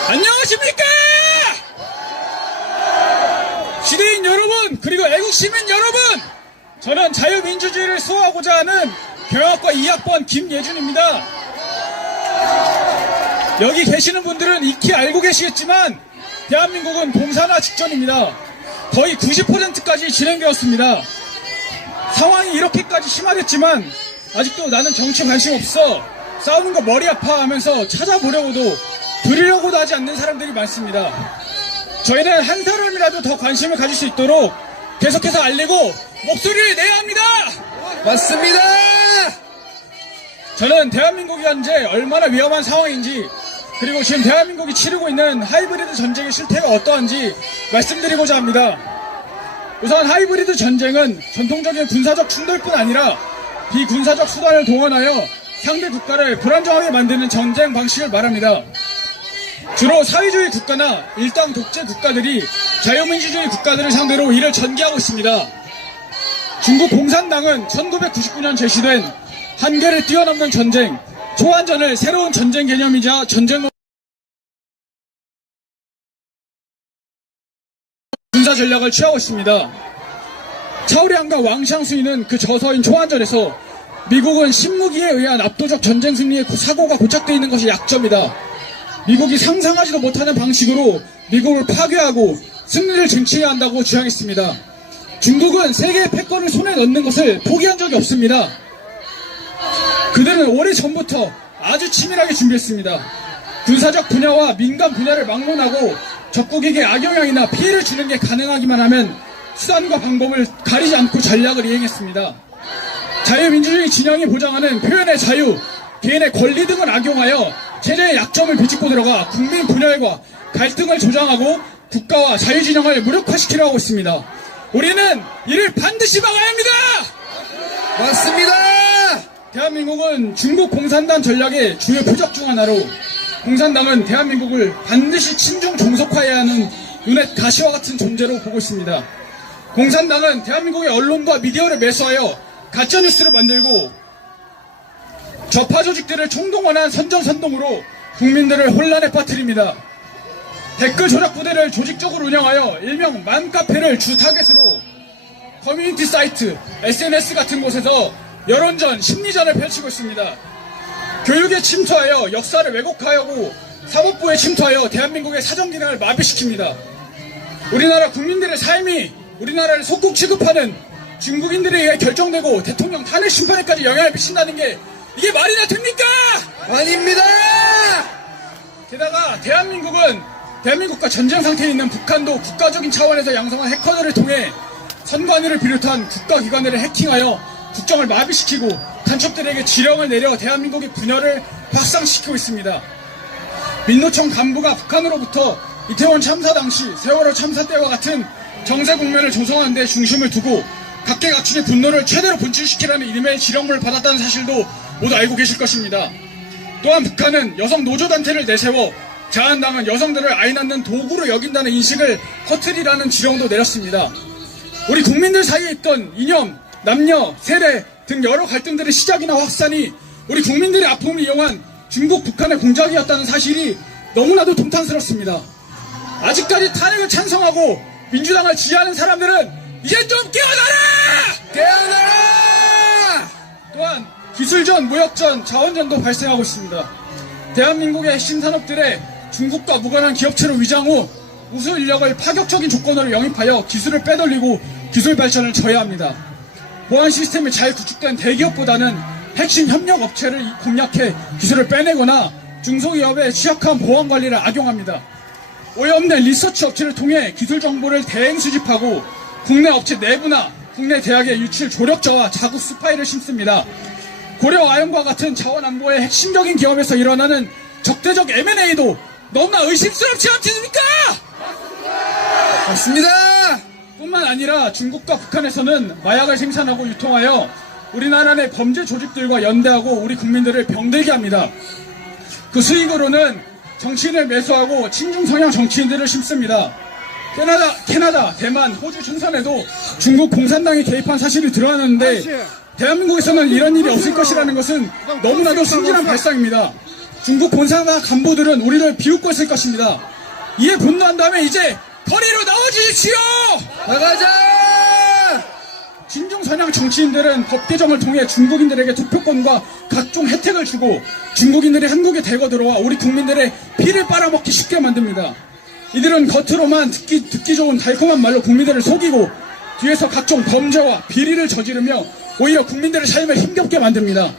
안녕하십니까? 시대인 여러분, 그리고 애국시민 여러분, 저는 자유민주주의를 수호하고자 하는 경영학과 2학번 김예준입니다. 여기 계시는 분들은 익히 알고 계시겠지만 대한민국은 공산화 직전입니다. 거의 90%까지 진행되었습니다. 상황이 이렇게까지 심화됐지만 아직도 나는 정치 관심 없어, 싸우는 거 머리 아파 하면서 찾아보려고도 들으려고도 하지 않는 사람들이 많습니다. 저희는 한 사람이라도 더 관심을 가질 수 있도록 계속해서 알리고 목소리를 내야 합니다. 맞습니다. 저는 대한민국이 현재 얼마나 위험한 상황인지, 그리고 지금 대한민국이 치르고 있는 하이브리드 전쟁의 실태가 어떠한지 말씀드리고자 합니다. 우선 하이브리드 전쟁은 전통적인 군사적 충돌뿐 아니라 비군사적 수단을 동원하여 상대 국가를 불안정하게 만드는 전쟁 방식을 말합니다. 주로 사회주의 국가나 일당 독재 국가들이 자유민주주의 국가들을 상대로 이를 전개하고 있습니다. 중국 공산당은 1999년 제시된 한계를 뛰어넘는 전쟁, 초안전을 새로운 전쟁 개념이자 전쟁 군사 전략을 취하고 있습니다. 차오리안과 왕샹수이는 그 저서인 초안전에서 미국은 신무기에 의한 압도적 전쟁 승리의 사고가 고착되어 있는 것이 약점이다. 미국이 상상하지도 못하는 방식으로 미국을 파괴하고 승리를 쟁취해야 한다고 주장했습니다. 중국은 세계의 패권을 손에 넣는 것을 포기한 적이 없습니다. 그들은 오래전부터 아주 치밀하게 준비했습니다. 군사적 분야와 민간 분야를 막론하고 적국에게 악영향이나 피해를 주는 게 가능하기만 하면 수단과 방법을 가리지 않고 전략을 이행했습니다. 자유민주주의 진영이 보장하는 표현의 자유, 개인의 권리 등을 악용하여 체제의 약점을 비집고 들어가 국민 분열과 갈등을 조장하고 국가와 자유진영을 무력화시키려 하고 있습니다. 우리는 이를 반드시 막아야 합니다. 맞습니다. 대한민국은 중국 공산당 전략의 주요 표적 중 하나로, 공산당은 대한민국을 반드시 친중 종속화해야 하는 눈엣 가시와 같은 존재로 보고 있습니다. 공산당은 대한민국의 언론과 미디어를 매수하여 가짜뉴스를 만들고 좌파 조직들을 총동원한 선전선동으로 국민들을 혼란에 빠뜨립니다. 댓글 조작 부대를 조직적으로 운영하여 일명 맘카페를 주 타겟으로 커뮤니티 사이트, SNS 같은 곳에서 여론전, 심리전을 펼치고 있습니다. 교육에 침투하여 역사를 왜곡하고 사법부에 침투하여 대한민국의 사정기능을 마비시킵니다. 우리나라 국민들의 삶이 우리나라를 속국 취급하는 중국인들에 의해 결정되고 대통령 탄핵 심판에까지 영향을 미친다는 게 이게 말이나 됩니까? 아닙니다! 게다가 대한민국과 전쟁 상태에 있는 북한도 국가적인 차원에서 양성한 해커들을 통해 선관위를 비롯한 국가기관들을 해킹하여 국정을 마비시키고 간첩들에게 지령을 내려 대한민국의 분열을 확산시키고 있습니다. 민노총 간부가 북한으로부터 이태원 참사 당시 세월호 참사 때와 같은 정세 국면을 조성하는 데 중심을 두고 각계각층의 분노를 최대로 분출시키라는 이름의 지령을 받았다는 사실도 모두 알고 계실 것입니다. 또한 북한은 여성 노조단체를 내세워 자한당은 여성들을 아이 낳는 도구로 여긴다는 인식을 퍼뜨리라는 지령도 내렸습니다. 우리 국민들 사이에 있던 이념, 남녀, 세대 등 여러 갈등들의 시작이나 확산이 우리 국민들의 아픔을 이용한 중국, 북한의 공작이었다는 사실이 너무나도 통탄스럽습니다. 아직까지 탄핵을 찬성하고 민주당을 지지하는 사람들은 이제 좀 깨어나라! 깨어나라! 또한 기술전, 무역전, 자원전도 발생하고 있습니다. 대한민국의 핵심 산업들의 중국과 무관한 기업체로 위장 후 우수 인력을 파격적인 조건으로 영입하여 기술을 빼돌리고 기술 발전을 저해합니다. 보안 시스템이 잘 구축된 대기업보다는 핵심 협력 업체를 공략해 기술을 빼내거나 중소기업의 취약한 보안 관리를 악용합니다. 오염된 리서치 업체를 통해 기술 정보를 대행 수집하고 국내 업체 내부나 국내 대학의 유출 조력자와 자국 스파이를 심습니다. 고려 아연과 같은 자원 안보의 핵심적인 기업에서 일어나는 적대적 M&A도 너무나 의심스럽지 않습니까? 맞습니다! 뿐만 아니라 중국과 북한에서는 마약을 생산하고 유통하여 우리나라 내 범죄 조직들과 연대하고 우리 국민들을 병들게 합니다. 그 수익으로는 정치인을 매수하고 친중 성향 정치인들을 심습니다. 캐나다, 대만, 호주 총선에도 중국 공산당이 개입한 사실이 드러났는데 대한민국에서는 이런 일이 없을 것이라는 것은 너무나도 순진한 발상입니다. 중국 공산당 간부들은 우리를 비웃고 있을 것입니다. 이에 분노한 다음에 이제 거리로 나와주십시오! 나가자! 친중 선양 정치인들은 법 개정을 통해 중국인들에게 투표권과 각종 혜택을 주고 중국인들이 한국에 대거 들어와 우리 국민들의 피를 빨아먹기 쉽게 만듭니다. 이들은 겉으로만 듣기 좋은 달콤한 말로 국민들을 속이고 뒤에서 각종 범죄와 비리를 저지르며 오히려 국민들의 삶을 힘겹게 만듭니다.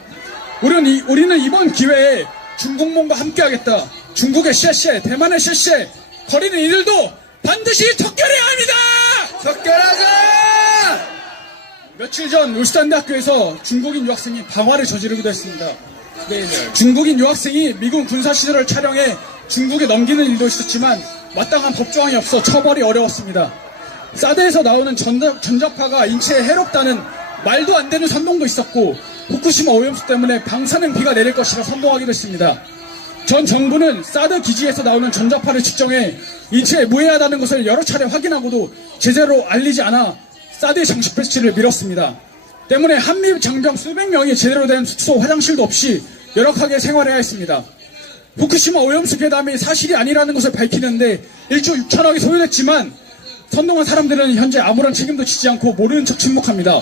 우리는 이번 기회에 중국몽과 함께하겠다. 중국의 셰셰, 대만의 셰셰, 거리는 이들도 반드시 척결해야 합니다! 척결하자! 며칠 전 울산대학교에서 중국인 유학생이 방화를 저지르기도 했습니다. 중국인 유학생이 미군 군사시설을 촬영해 중국에 넘기는 일도 있었지만 마땅한 법조항이 없어 처벌이 어려웠습니다. 사드에서 나오는 전자파가 인체에 해롭다는 말도 안 되는 선동도 있었고 후쿠시마 오염수 때문에 방사능 비가 내릴 것이라 선동하기도 했습니다. 전 정부는 사드 기지에서 나오는 전자파를 측정해 인체에 무해하다는 것을 여러 차례 확인하고도 제대로 알리지 않아 사드의 장식 배치를 미뤘습니다. 때문에 한미 장병 수백 명이 제대로 된 숙소 화장실도 없이 열악하게 생활해야 했습니다. 후쿠시마 오염수 괴담이 사실이 아니라는 것을 밝히는데 1조 6천억이 소요됐지만 선동한 사람들은 현재 아무런 책임도 지지 않고 모르는 척 침묵합니다.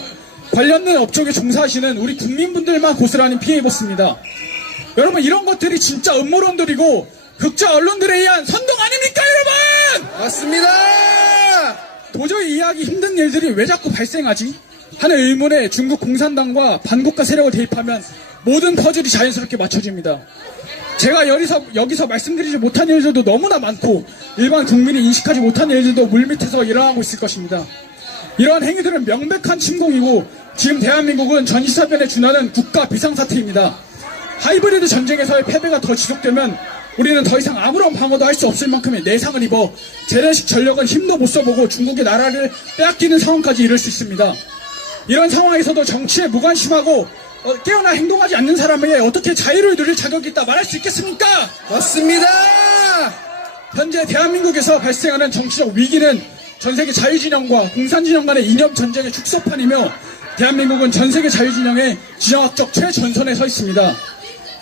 관련된 업종에 종사하시는 우리 국민분들만 고스란히 피해 입었습니다. 여러분, 이런 것들이 진짜 음모론들이고 극자 언론들에 의한 선동 아닙니까, 여러분? 맞습니다! 도저히 이해하기 힘든 일들이 왜 자꾸 발생하지? 하는 의문에 중국 공산당과 반국가 세력을 대입하면 모든 퍼즐이 자연스럽게 맞춰집니다. 제가 여기서 말씀드리지 못한 일들도 너무나 많고 일반 국민이 인식하지 못한 일들도 물밑에서 일어나고 있을 것입니다. 이러한 행위들은 명백한 침공이고 지금 대한민국은 전시사변에 준하는 국가 비상사태입니다. 하이브리드 전쟁에서의 패배가 더 지속되면 우리는 더 이상 아무런 방어도 할 수 없을 만큼의 내상을 입어 재래식 전력은 힘도 못 써보고 중국의 나라를 빼앗기는 상황까지 이를 수 있습니다. 이런 상황에서도 정치에 무관심하고 깨어나 행동하지 않는 사람에게 어떻게 자유를 누릴 자격이 있다 말할 수 있겠습니까? 맞습니다! 현재 대한민국에서 발생하는 정치적 위기는 전세계 자유진영과 공산진영 간의 이념 전쟁의 축소판이며 대한민국은 전세계 자유진영의 지정학적 최전선에 서 있습니다.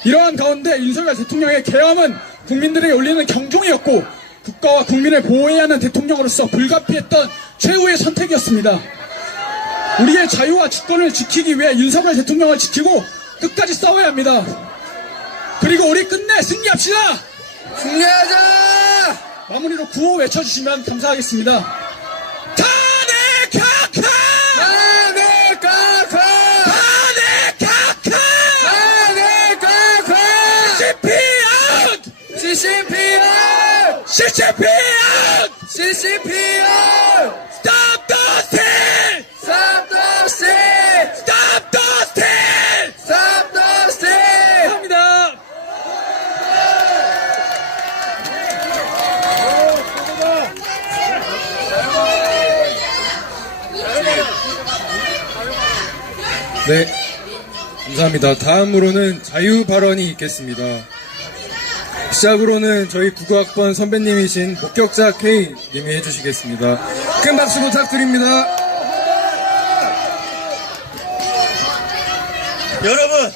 이러한 가운데 윤석열 대통령의 계엄은 국민들에게 올리는 경종이었고 국가와 국민을 보호해야 하는 대통령으로서 불가피했던 최후의 선택이었습니다. 우리의 자유와 주권을 지키기 위해 윤석열 대통령을 지키고 끝까지 싸워야 합니다. 그리고 우리 끝내 승리합시다. 승리하자! 마무리로 구호 외쳐주시면 감사하겠습니다. 탄핵해! CCPN! CCPN! Stop the steal! Stop the steal! Stop the steal! Stop the steal! 합니다. 네, 감사합니다. 다음으로는 자유 발언이 있겠습니다. 시작으로는 저희 국어학번 선배님이신 목격자 K님이 해주시겠습니다. 큰 박수 부탁드립니다. 여러분,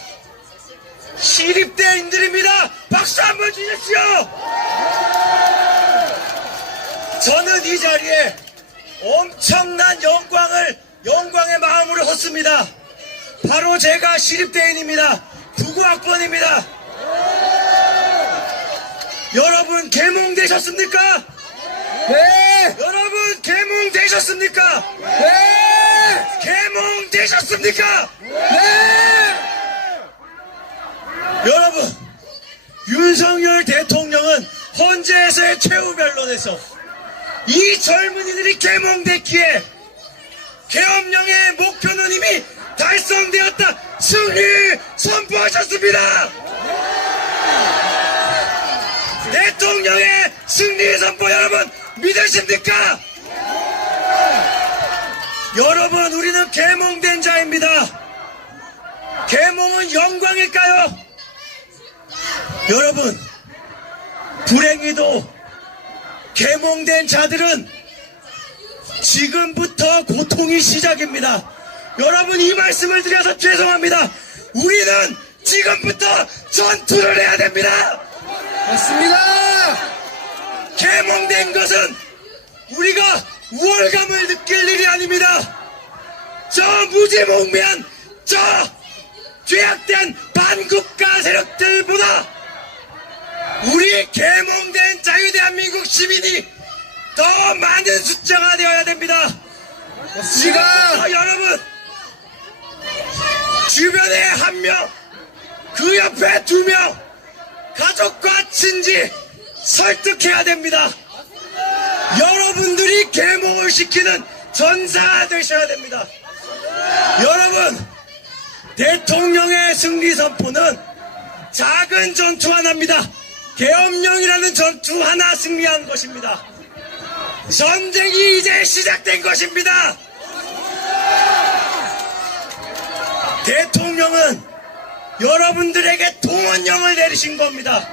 시립대인들입니다. 박수 한번 주십시오. 저는 이 자리에 엄청난 영광의 마음으로 섰습니다. 바로 제가 시립대인입니다. 국어학번입니다. 여러분, 개몽되셨습니까? 네! 여러분, 개몽되셨습니까? 네! 개몽되셨습니까? 네! 여러분, 윤석열 대통령은 헌재에서의 최후 변론에서 이 젊은이들이 개몽됐기에 계엄령의 목표는 이미 달성되었다 승리 선포하셨습니다. 대통령의 승리 선포 여러분 믿으십니까? 여러분, 우리는 계몽된 자입니다. 계몽은 영광일까요? 여러분, 불행히도 계몽된 자들은 지금부터 고통이 시작입니다. 여러분, 이 말씀을 드려서 죄송합니다. 우리는 지금부터 전투를 해야 됩니다. 맞습니다! 계몽된 것은 우리가 우월감을 느낄 일이 아닙니다. 저 무지몽매한 저 죄악된 반국가 세력들보다 우리 계몽된 자유대한민국 시민이 더 많은 숫자가 되어야 됩니다. 지금 여러분 주변에 한 명, 그 옆에 2명, 가족과 친지 설득해야 됩니다. 여러분들이 계몽을 시키는 전사가 되셔야 됩니다. 여러분, 대통령의 승리 선포는 작은 전투 하나입니다. 계엄령이라는 전투 하나 승리한 것입니다. 전쟁이 이제 시작된 것입니다. 대통령은 여러분들에게 동원령을 내리신 겁니다.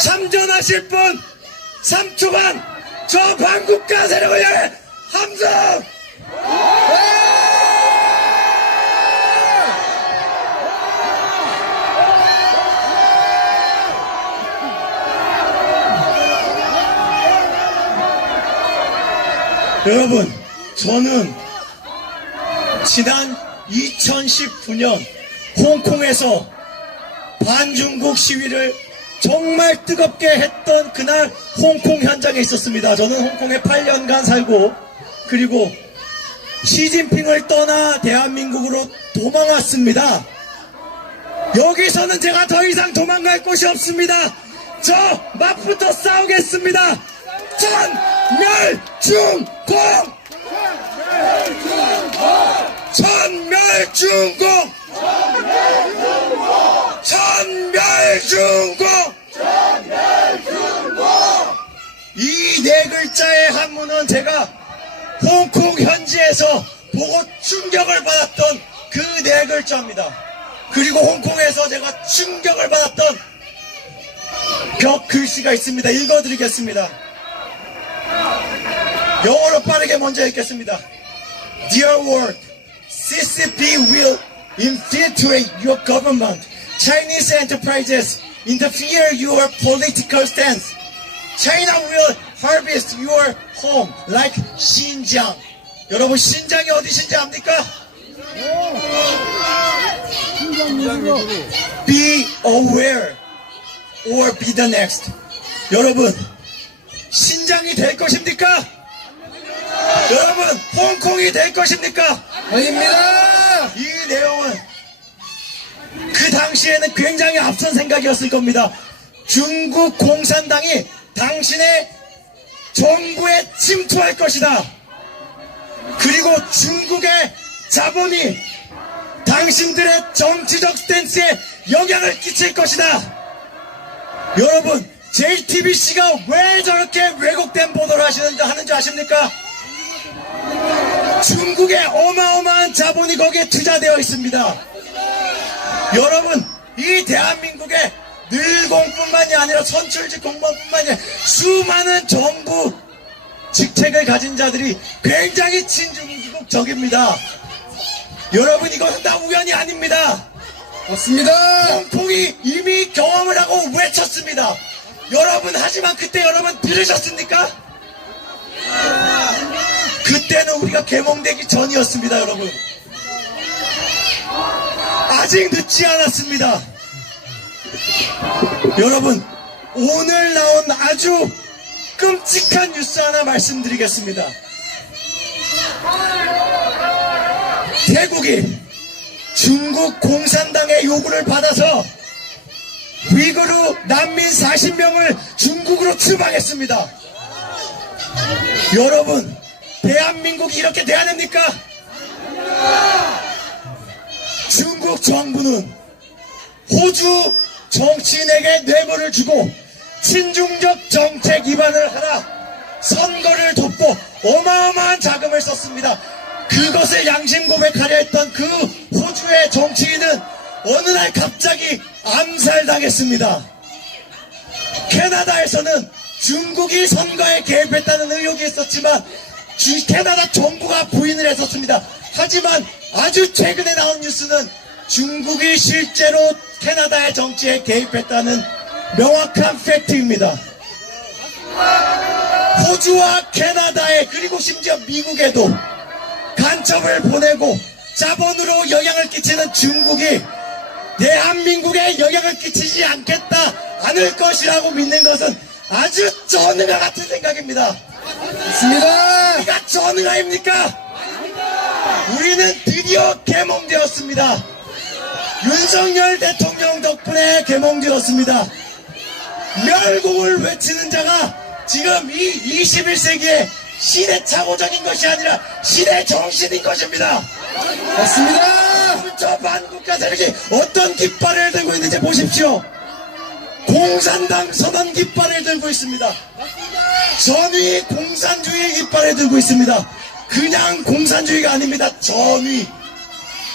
참전하실 분 3초간 저 반국가 세력을 향해 함성! 여러분, 저는 지난 2019년 홍콩에서 반중국 시위를 정말 뜨겁게 했던 그날 홍콩 현장에 있었습니다. 저는 홍콩에 8년간 살고 그리고 시진핑을 떠나 대한민국으로 도망왔습니다. 여기서는 제가 더 이상 도망갈 곳이 없습니다. 저 맞부터 싸우겠습니다. 천멸중공! 천멸중공! 천멸중공! 이 네 글자의 한문은 제가 홍콩 현지에서 보고 충격을 받았던 그 네 글자입니다. 그리고 홍콩에서 제가 충격을 받았던 벽 글씨가 있습니다. 읽어드리겠습니다. 영어로 빠르게 먼저 읽겠습니다. Dear world, CCP will infiltrate your government. Chinese enterprises interfere your political stance. China will harvest your home like Xinjiang. 여러분, 신장이 어디신지 압니까? Be aware or be the next. 여러분, 신장이 될 것입니까? 여러분, 홍콩이 될 것입니까? 아닙니다! 이 내용은 그 당시에는 굉장히 앞선 생각이었을 겁니다. 중국 공산당이 당신의 정부에 침투할 것이다. 그리고 중국의 자본이 당신들의 정치적 스탠스에 영향을 끼칠 것이다. 여러분, JTBC가 왜 저렇게 왜곡된 보도를 하는지 아십니까? 중국의 어마어마한 자본이 거기에 투자되어 있습니다. 여러분, 이 대한민국의 늘공뿐만이 아니라 선출직 공무원뿐만이 아니라 수많은 정부 직책을 가진 자들이 굉장히 친중국적입니다. 여러분, 이것은 다 우연이 아닙니다. 맞습니다. 홍콩이 이미 경험을 하고 외쳤습니다. 여러분, 하지만 그때 여러분 들으셨습니까? 그때는 우리가 개몽되기 전이었습니다. 여러분, 아직 늦지 않았습니다. 여러분, 오늘 나온 아주 끔찍한 뉴스 하나 말씀드리겠습니다. 태국이 중국 공산당의 요구를 받아서 위구르 난민 40명을 중국으로 추방했습니다. 여러분, 대한민국이 이렇게 돼야 됩니까? 중국 정부는 호주 정치인에게 뇌물을 주고 친중적 정책 위반을 하라 선거를 돕고 어마어마한 자금을 썼습니다. 그것을 양심 고백하려 했던 그 호주의 정치인은 어느 날 갑자기 암살당했습니다. 캐나다에서는 중국이 선거에 개입했다는 의혹이 있었지만 캐나다 정부가 부인을 했었습니다. 하지만 아주 최근에 나온 뉴스는 중국이 실제로 캐나다의 정치에 개입했다는 명확한 팩트입니다. 호주와 캐나다에 그리고 심지어 미국에도 간첩을 보내고 자본으로 영향을 끼치는 중국이 대한민국에 영향을 끼치지 않을 것이라고 믿는 것은 아주 전능화 같은 생각입니다. 맞습니다. 우리가 전능화입니까? 우리는 드디어 개몽되었습니다. 윤석열 대통령 덕분에 개몽되었습니다. 멸공을 외치는 자가 지금 이 21세기에 시대착오적인 것이 아니라 시대 정신인 것입니다. 맞습니다. 저 반국가 세력이 어떤 깃발을 들고 있는지 보십시오. 공산당 선언 깃발을 들고 있습니다. 전위 공산주의 깃발을 들고 있습니다. 그냥 공산주의가 아닙니다. 전위.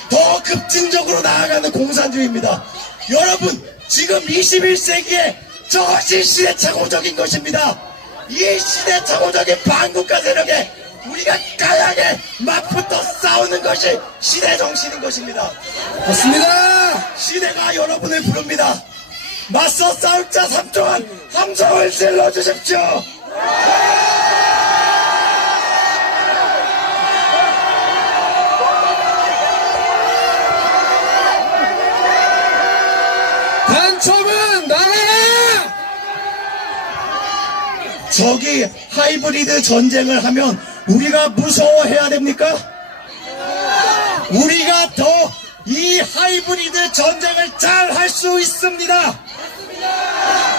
더 급진적으로 나아가는 공산주의입니다. 여러분, 지금 21세기에 저것이 시대착오적인 것입니다. 이 시대착오적인 반국가 세력에 우리가 강하게 맞붙어 싸우는 것이 시대 정신인 것입니다. 맞습니다. 시대가 여러분을 부릅니다. 맞서 싸울 자 3초간 함성을 질러주십시오. 간첩은 나라야! 저기 하이브리드 전쟁을 하면 우리가 무서워해야 됩니까? 우리가 더 이 하이브리드 전쟁을 잘 할 수 있습니다.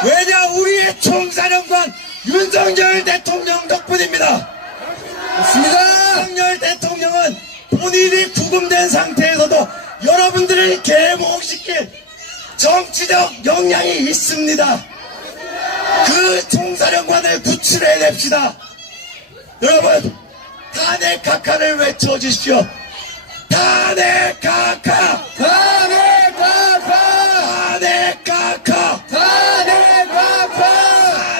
왜냐, 우리의 총사령관 윤석열 대통령 덕분입니다. 맞습니다. 윤석열 대통령은 본인이 구금된 상태에서도 여러분들을 개몽시킬 정치적 역량이 있습니다. 그 총사령관을 구출해냅시다. 여러분, 탄핵카카를 외쳐주십시오. 탄핵카카! 탄핵카카! 탄핵카카! 탄핵카카!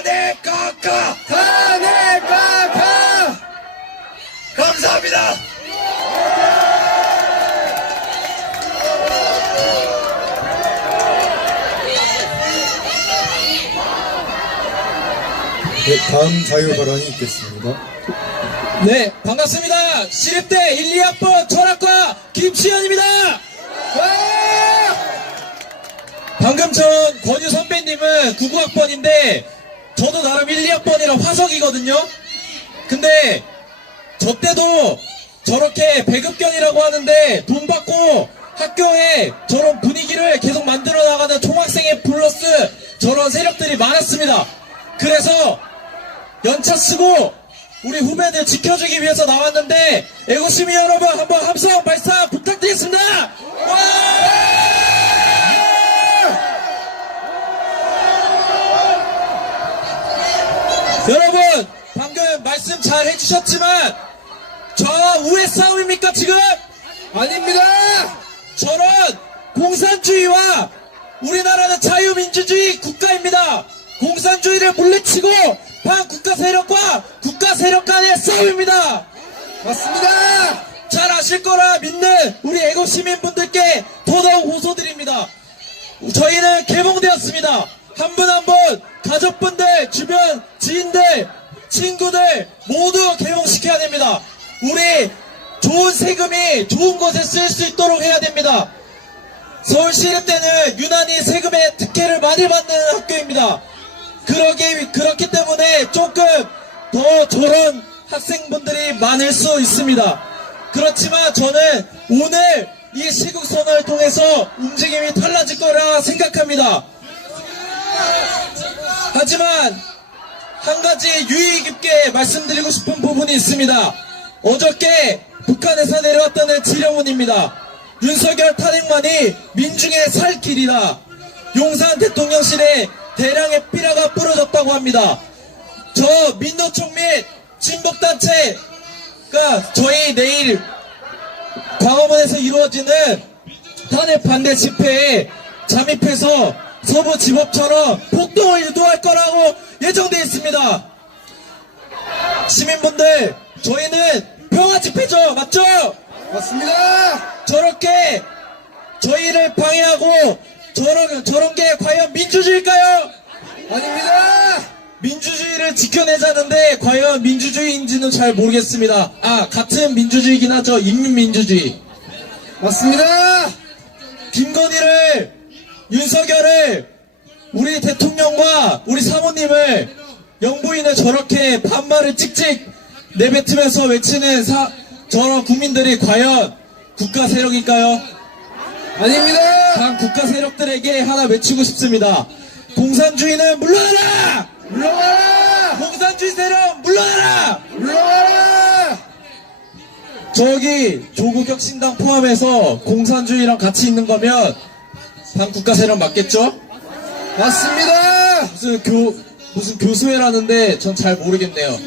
탄핵카카! 탄핵카카! 감사합니다. 네, 다음 자유 발언이 있겠습니다. 네, 반갑습니다. 시립대 1, 2학번 철학과 김치현입니다. 방금 전 권유 선배님은 99학번인데 저도 나름 1, 2학번이라 화석이거든요. 근데 저 때도 저렇게 배급견이라고 하는데 돈 받고 학교에 저런 분위기를 계속 만들어 나가는 총학생회 플러스 저런 세력들이 많았습니다. 그래서 연차 쓰고 우리 후배들 지켜주기 위해서 나왔는데 애국시민 여러분 한번 함성 발사 부탁드리겠습니다. 와! 여러분 방금 말씀 잘 해주셨지만 저와 우의 싸움입니까 지금? 아닙니다. 저는 공산주의와 우리나라는 자유민주주의 국가입니다. 공산주의를 물리치고 반국가 세력과 국가 세력 간의 싸움입니다. 맞습니다. 잘 아실 거라 믿는 우리 애국 시민분들께 더더욱 호소드립니다. 저희는 개봉되었습니다. 한 분 한 분 가족분들, 주변 지인들, 친구들 모두 개봉시켜야 됩니다. 우리 좋은 세금이 좋은 곳에 쓸 수 있도록 해야 됩니다. 서울시립대는 유난히 세금의 특혜를 많이 받는 학교입니다. 그렇기 때문에 조금 더 저런 학생분들이 많을 수 있습니다. 그렇지만 저는 오늘 이 시국선언을 통해서 움직임이 달라질 거라 생각합니다. 하지만 한 가지 유의 깊게 말씀드리고 싶은 부분이 있습니다. 어저께 북한에서 내려왔다는 지령문입니다. 윤석열 탄핵만이 민중의 살 길이다. 용산 대통령실에 대량의 삐라가 뿌려졌다고 합니다. 저 민노총 및 친북단체가 저희 내일 광화문에서 이루어지는 탄핵 반대 집회에 잠입해서 서부지법처럼 폭동을 유도할 거라고 예정되어 있습니다. 시민분들, 저희는 평화 집회죠, 맞죠? 맞습니다. 저렇게 저희를 방해하고 저런 게 과연 민주주의일까요? 아닙니다. 민주주의를 지켜내자는데 과연 민주주의인지는 잘 모르겠습니다. 같은 민주주의이긴 하죠. 인민민주주의. 맞습니다. 김건희를, 윤석열을, 우리 대통령과 우리 사모님을, 영부인을 저렇게 반말을 찍찍 내뱉으면서 외치는 저런 국민들이 과연 국가 세력일까요? 아닙니다. 단 국가 세력들에게 하나 외치고 싶습니다. 공산주의는 물러나라! 물러나라! 공산주의 세력 물러나라! 물러나라! 저기 조국혁 신당 포함해서 공산주의랑 같이 있는 거면 반국가 세력 맞겠죠? 맞습니다. 무슨 교수회라는데 전 잘 모르겠네요.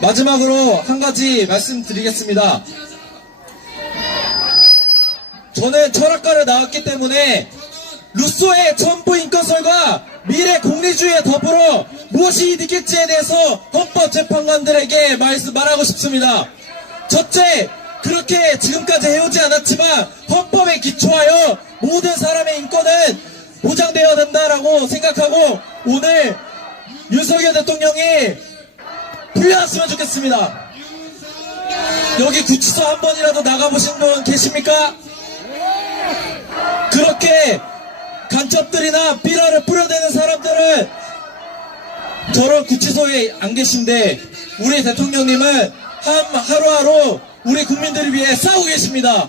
마지막으로 한 가지 말씀드리겠습니다. 저는 철학과를 나왔기 때문에 루소의 전부 인권설과 미래 공리주의에 더불어 무엇이 이득일지에 대해서 헌법재판관들에게 말하고 싶습니다. 첫째, 그렇게 지금까지 해오지 않았지만 헌법에 기초하여 모든 사람의 인권은 보장되어야 된다라고 생각하고 오늘 윤석열 대통령이 풀려났으면 좋겠습니다. 여기 구치소 한 번이라도 나가보신 분 계십니까? 그렇게 간첩들이나 삐라를 뿌려대는 사람들은 저런 구치소에 안 계신데 우리 대통령님은 하루하루 우리 국민들을 위해 싸우고 계십니다.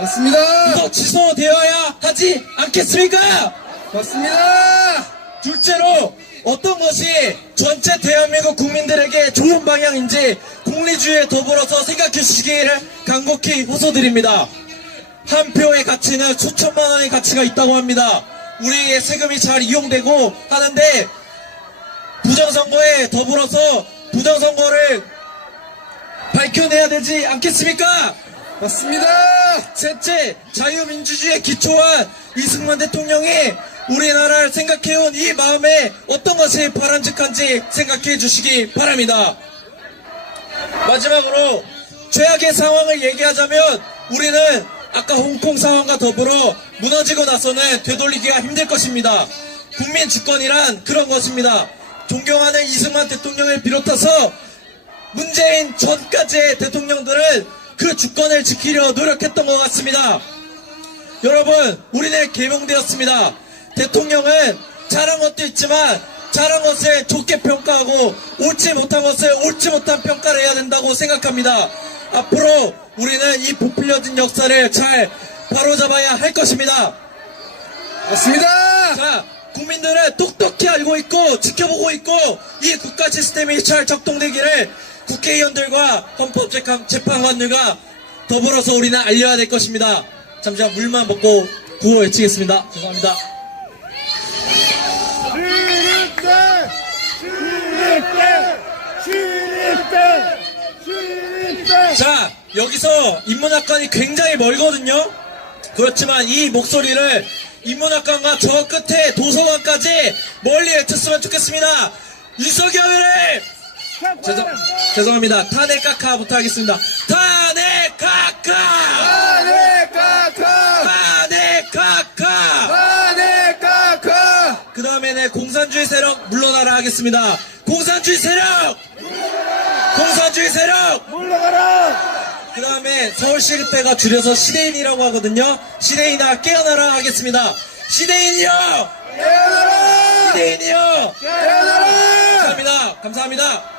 맞습니다. 이거 취소되어야 하지 않겠습니까? 맞습니다. 둘째로 어떤 것이 전체 대한민국 국민들에게 좋은 방향인지 공리주의에 더불어서 생각해 주시기를 간곡히 호소드립니다. 한 표의 가치는 수천만 원의 가치가 있다고 합니다. 우리의 세금이 잘 이용되고 하는데 부정선거에 더불어서 부정선거를 밝혀내야 되지 않겠습니까? 맞습니다. 셋째, 자유민주주의에 기초한 이승만 대통령이 우리나라를 생각해온 이 마음에 어떤 것이 바람직한지 생각해 주시기 바랍니다. 마지막으로 최악의 상황을 얘기하자면 우리는 아까 홍콩 상황과 더불어 무너지고 나서는 되돌리기가 힘들 것입니다. 국민 주권이란 그런 것입니다. 존경하는 이승만 대통령을 비롯해서 문재인 전까지의 대통령들은 그 주권을 지키려 노력했던 것 같습니다. 여러분, 우리는 개몽되었습니다. 대통령은 잘한 것도 있지만 잘한 것을 좋게 평가하고 옳지 못한 것을 옳지 못한 평가를 해야 된다고 생각합니다. 앞으로 우리는 이 부풀려진 역사를 잘 바로잡아야 할 것입니다. 맞습니다. 자, 국민들은 똑똑히 알고 있고 지켜보고 있고 이 국가 시스템이 잘 적동되기를 국회의원들과 헌법재판관들과 더불어서 우리는 알려야 될 것입니다. 잠시만 물만 먹고 구호 외치겠습니다. 죄송합니다. 자, 여기서 인문학관이 굉장히 멀거든요. 그렇지만 이 목소리를 인문학관과 저 끝에 도서관까지 멀리 외쳤으면 좋겠습니다. 윤석열을 죄송합니다. 탄핵 카카부터 하겠습니다. 탄핵 카카! 탄핵 카카! 탄핵 카카! 탄핵 카카! 그 다음에는 공산주의 세력 물러나라 하겠습니다. 공산주의 세력! 공산주의 세력! 물러가라! 그 다음에 서울시립대가 줄여서 시대인이라고 하거든요. 시대인아 깨어나라 하겠습니다. 시대인이요! 깨어나라! 시대인이요! 깨어나라! 감사합니다. 감사합니다.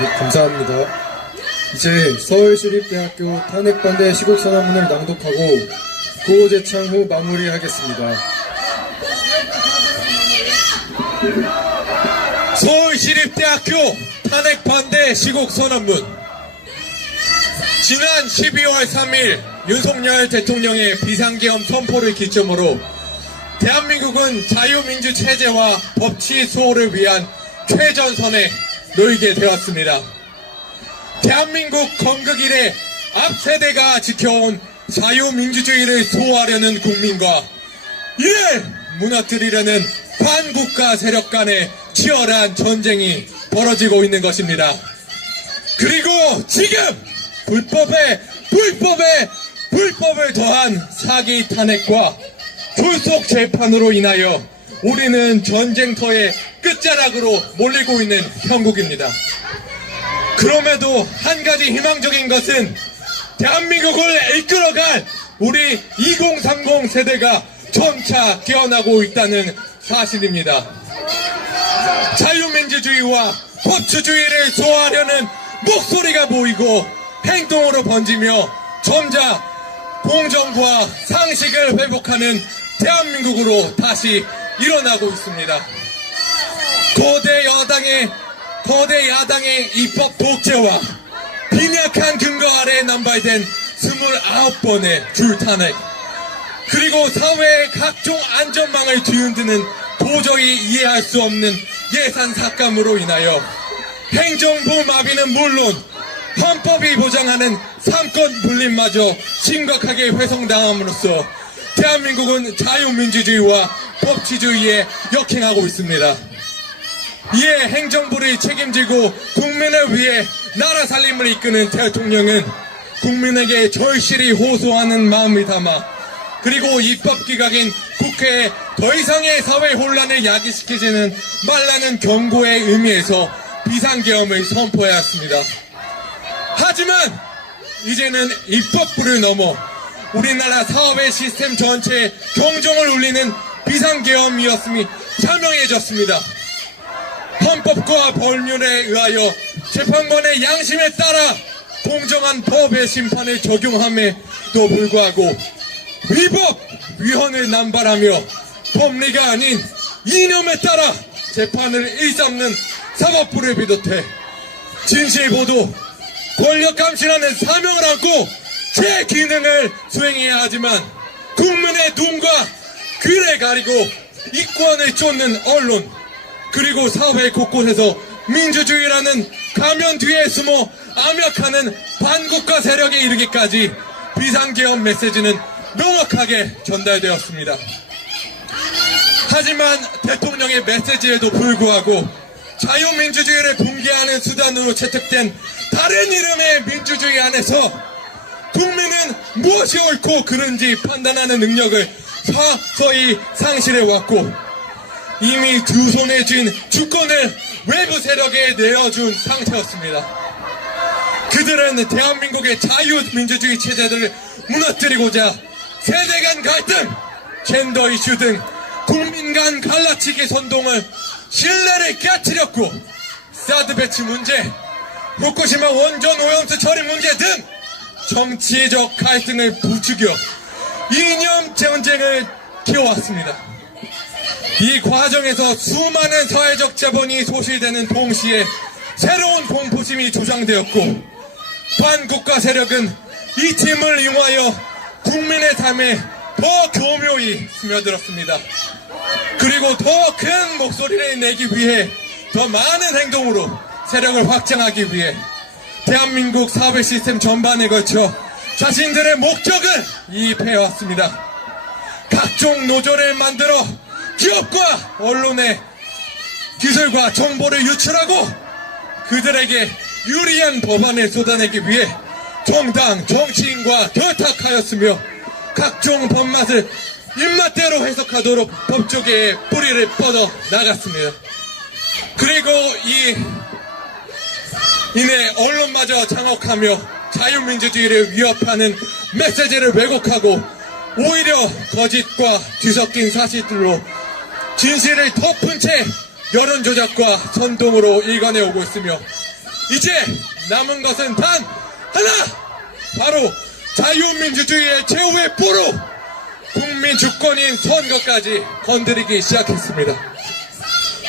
네, 감사합니다. 이제 서울시립대학교 탄핵반대 시국선언문을 낭독하고 구호 제창 후 마무리하겠습니다. 서울시립대학교 탄핵반대 시국선언문. 지난 12월 3일 윤석열 대통령의 비상계엄 선포를 기점으로 대한민국은 자유민주 체제와 법치 수호를 위한 최전선에 놓이게 되었습니다. 대한민국 건국 이래 앞세대가 지켜온 자유민주주의를 수호하려는 국민과 이를 무너뜨리려는 반국가 세력 간의 치열한 전쟁이 벌어지고 있는 것입니다. 그리고 지금 불법을 더한 사기 탄핵과 졸속 재판으로 인하여 우리는 전쟁터의 끝자락으로 몰리고 있는 형국입니다. 그럼에도 한 가지 희망적인 것은 대한민국을 이끌어갈 우리 2030 세대가 점차 깨어나고 있다는 사실입니다. 자유민주주의와 법치주의를 소화하려는 목소리가 보이고 행동으로 번지며 점차 공정과 상식을 회복하는 대한민국으로 다시 일어나고 있습니다. 거대 야당의 입법 독재와 빈약한 근거 아래 남발된 29번의 줄탄핵, 그리고 사회의 각종 안전망을 뒤흔드는 도저히 이해할 수 없는 예산 삭감으로 인하여 행정부 마비는 물론 헌법이 보장하는 삼권 분립마저 심각하게 훼손당함으로써 대한민국은 자유민주주의와 법치주의에 역행하고 있습니다. 이에 행정부를 책임지고 국민을 위해 나라 살림을 이끄는 대통령은 국민에게 절실히 호소하는 마음을 담아 그리고 입법기각인 국회에 더 이상의 사회 혼란을 야기시키지는 말라는 경고의 의미에서 비상계엄을 선포하였습니다. 하지만 이제는 입법부를 넘어 우리나라 사회 시스템 전체에 경종을 울리는 비상계엄이었음이 설명해졌습니다. 헌법과 법률에 의하여 재판관의 양심에 따라 공정한 법의 심판을 적용함에도 불구하고 위법, 위헌을 남발하며 법리가 아닌 이념에 따라 재판을 일삼는 사법부를 비롯해 진실보도, 권력감시라는 사명을 안고 제 기능을 수행해야 하지만 국민의 눈과 귀를 가리고 이권을 쫓는 언론, 그리고 사회 곳곳에서 민주주의라는 가면 뒤에 숨어 암약하는 반국가 세력에 이르기까지 비상계엄 메시지는 명확하게 전달되었습니다. 하지만 대통령의 메시지에도 불구하고 자유민주주의를 붕괴하는 수단으로 채택된 다른 이름의 민주주의 안에서 국민은 무엇이 옳고 그른지 판단하는 능력을 서서히 상실해왔고 이미 두 손에 쥔 주권을 외부 세력에 내어준 상태였습니다. 그들은 대한민국의 자유민주주의 체제를 무너뜨리고자 세대 간 갈등, 젠더 이슈 등 국민 간 갈라치기 선동을 신뢰를 깨트렸고 사드 배치 문제, 후쿠시마 원전 오염수 처리 문제 등 정치적 갈등을 부추겨 이념 전쟁을 키워왔습니다. 이 과정에서 수많은 사회적 자본이 소실되는 동시에 새로운 공포심이 조장되었고 반국가 세력은 이 팀을 이용하여 국민의 삶에 더 교묘히 스며들었습니다. 그리고 더 큰 목소리를 내기 위해 더 많은 행동으로 세력을 확장하기 위해 대한민국 사회 시스템 전반에 걸쳐 자신들의 목적을 이입해왔습니다. 각종 노조를 만들어 기업과 언론의 기술과 정보를 유출하고 그들에게 유리한 법안을 쏟아내기 위해 정당, 정치인과 결탁하였으며 각종 법맛을 입맛대로 해석하도록 법조계의 뿌리를 뻗어 나갔습니다. 그리고 이내 언론마저 장악하며 자유민주주의를 위협하는 메시지를 왜곡하고 오히려 거짓과 뒤섞인 사실들로 진실을 덮은 채 여론조작과 선동으로 일관해 오고 있으며 이제 남은 것은 단 하나! 바로 자유민주주의의 최후의 포로 국민 주권인 선거까지 건드리기 시작했습니다.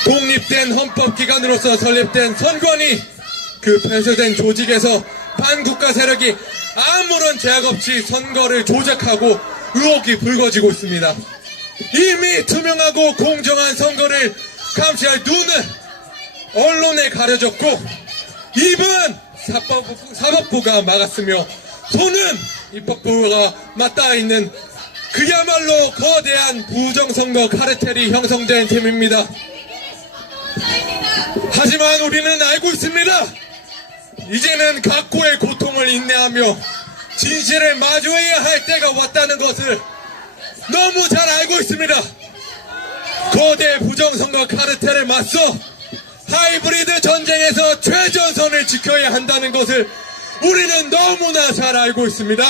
독립된 헌법기관으로서 설립된 선관위 그 폐쇄된 조직에서 반국가 세력이 아무런 제약 없이 선거를 조작하고 의혹이 불거지고 있습니다. 이미 투명하고 공정한 선거를 감시할 눈은 언론에 가려졌고 입은 사법부가 막았으며 손은 입법부가 맞닿아 있는 그야말로 거대한 부정선거 카르텔이 형성된 셈입니다. 하지만 우리는 알고 있습니다. 이제는 각고의 고통을 인내하며 진실을 마주해야 할 때가 왔다는 것을 너무 잘 알고 있습니다. 거대 부정선거 카르텔에 맞서 하이브리드 전쟁에서 최전선을 지켜야 한다는 것을 우리는 너무나 잘 알고 있습니다.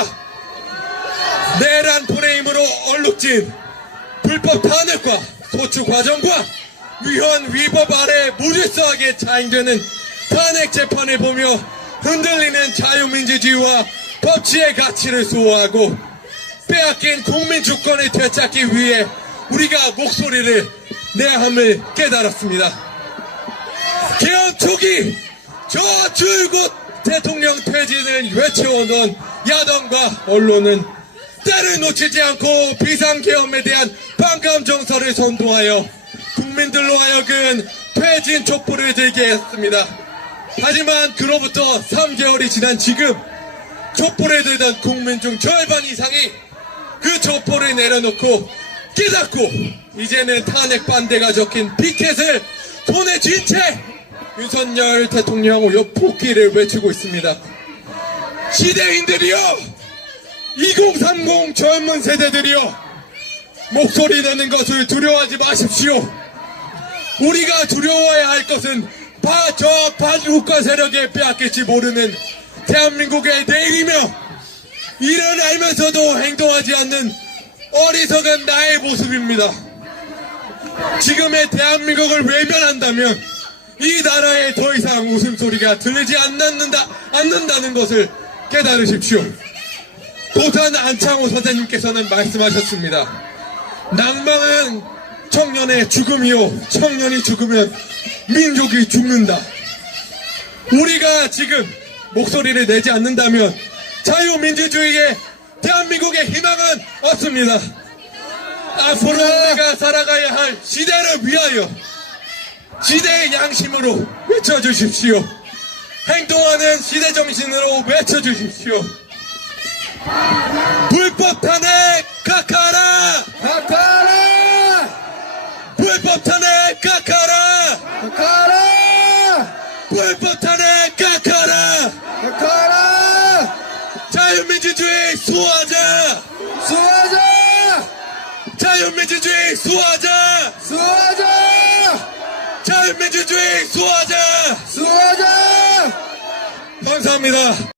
내란 프레임으로 얼룩진 불법 탄핵과 소추 과정과 위헌 위법 아래 무질서하게 자행되는 탄핵 재판을 보며 흔들리는 자유민주주의와 법치의 가치를 수호하고 빼앗긴 국민 주권을 되찾기 위해 우리가 목소리를 내야 함을 깨달았습니다. 개헌 초기 저 줄곧 대통령 퇴진을 외쳐오던 야당과 언론은 때를 놓치지 않고 비상계엄에 대한 반감 정서를 선동하여 국민들로 하여금 퇴진 촛불을 들게 했습니다. 하지만 그로부터 3개월이 지난 지금 촛불을 들던 국민 중 절반 이상이 그 촛불을 내려놓고 깨닫고 이제는 탄핵 반대가 적힌 피켓을 손에 쥔 채 윤석열 대통령 욕폭기를 외치고 있습니다. 시대인들이여 2030 젊은 세대들이여 목소리 내는 것을 두려워하지 마십시오. 우리가 두려워해야 할 것은 저 반국가 세력에 빼앗길지 모르는 대한민국의 내일이며 이를 알면서도 행동하지 않는 어리석은 나의 모습입니다. 지금의 대한민국을 외면한다면 이 나라에 더 이상 웃음소리가 들리지 않는다는 것을 깨달으십시오. 도산 안창호 선생님께서는 말씀하셨습니다. 낭망은 청년의 죽음이요 청년이 죽으면 민족이 죽는다. 우리가 지금 목소리를 내지 않는다면 자유민주주의의 대한민국의 희망은 없습니다. 앞으로 우리가 살아가야 할 시대를 위하여 시대의 양심으로 외쳐주십시오. 행동하는 시대정신으로 외쳐주십시오. 불법 탄핵 각하라! 각하라! 불법 탄핵 각하라! 각하라! 불법 탄핵 각하라! 각하라! 자유민주주의 수호하자! 수호하자! 자유민주주의 수호하자! 수호하자! 자유민주주의 수호하자! 수호하자! 감사합니다.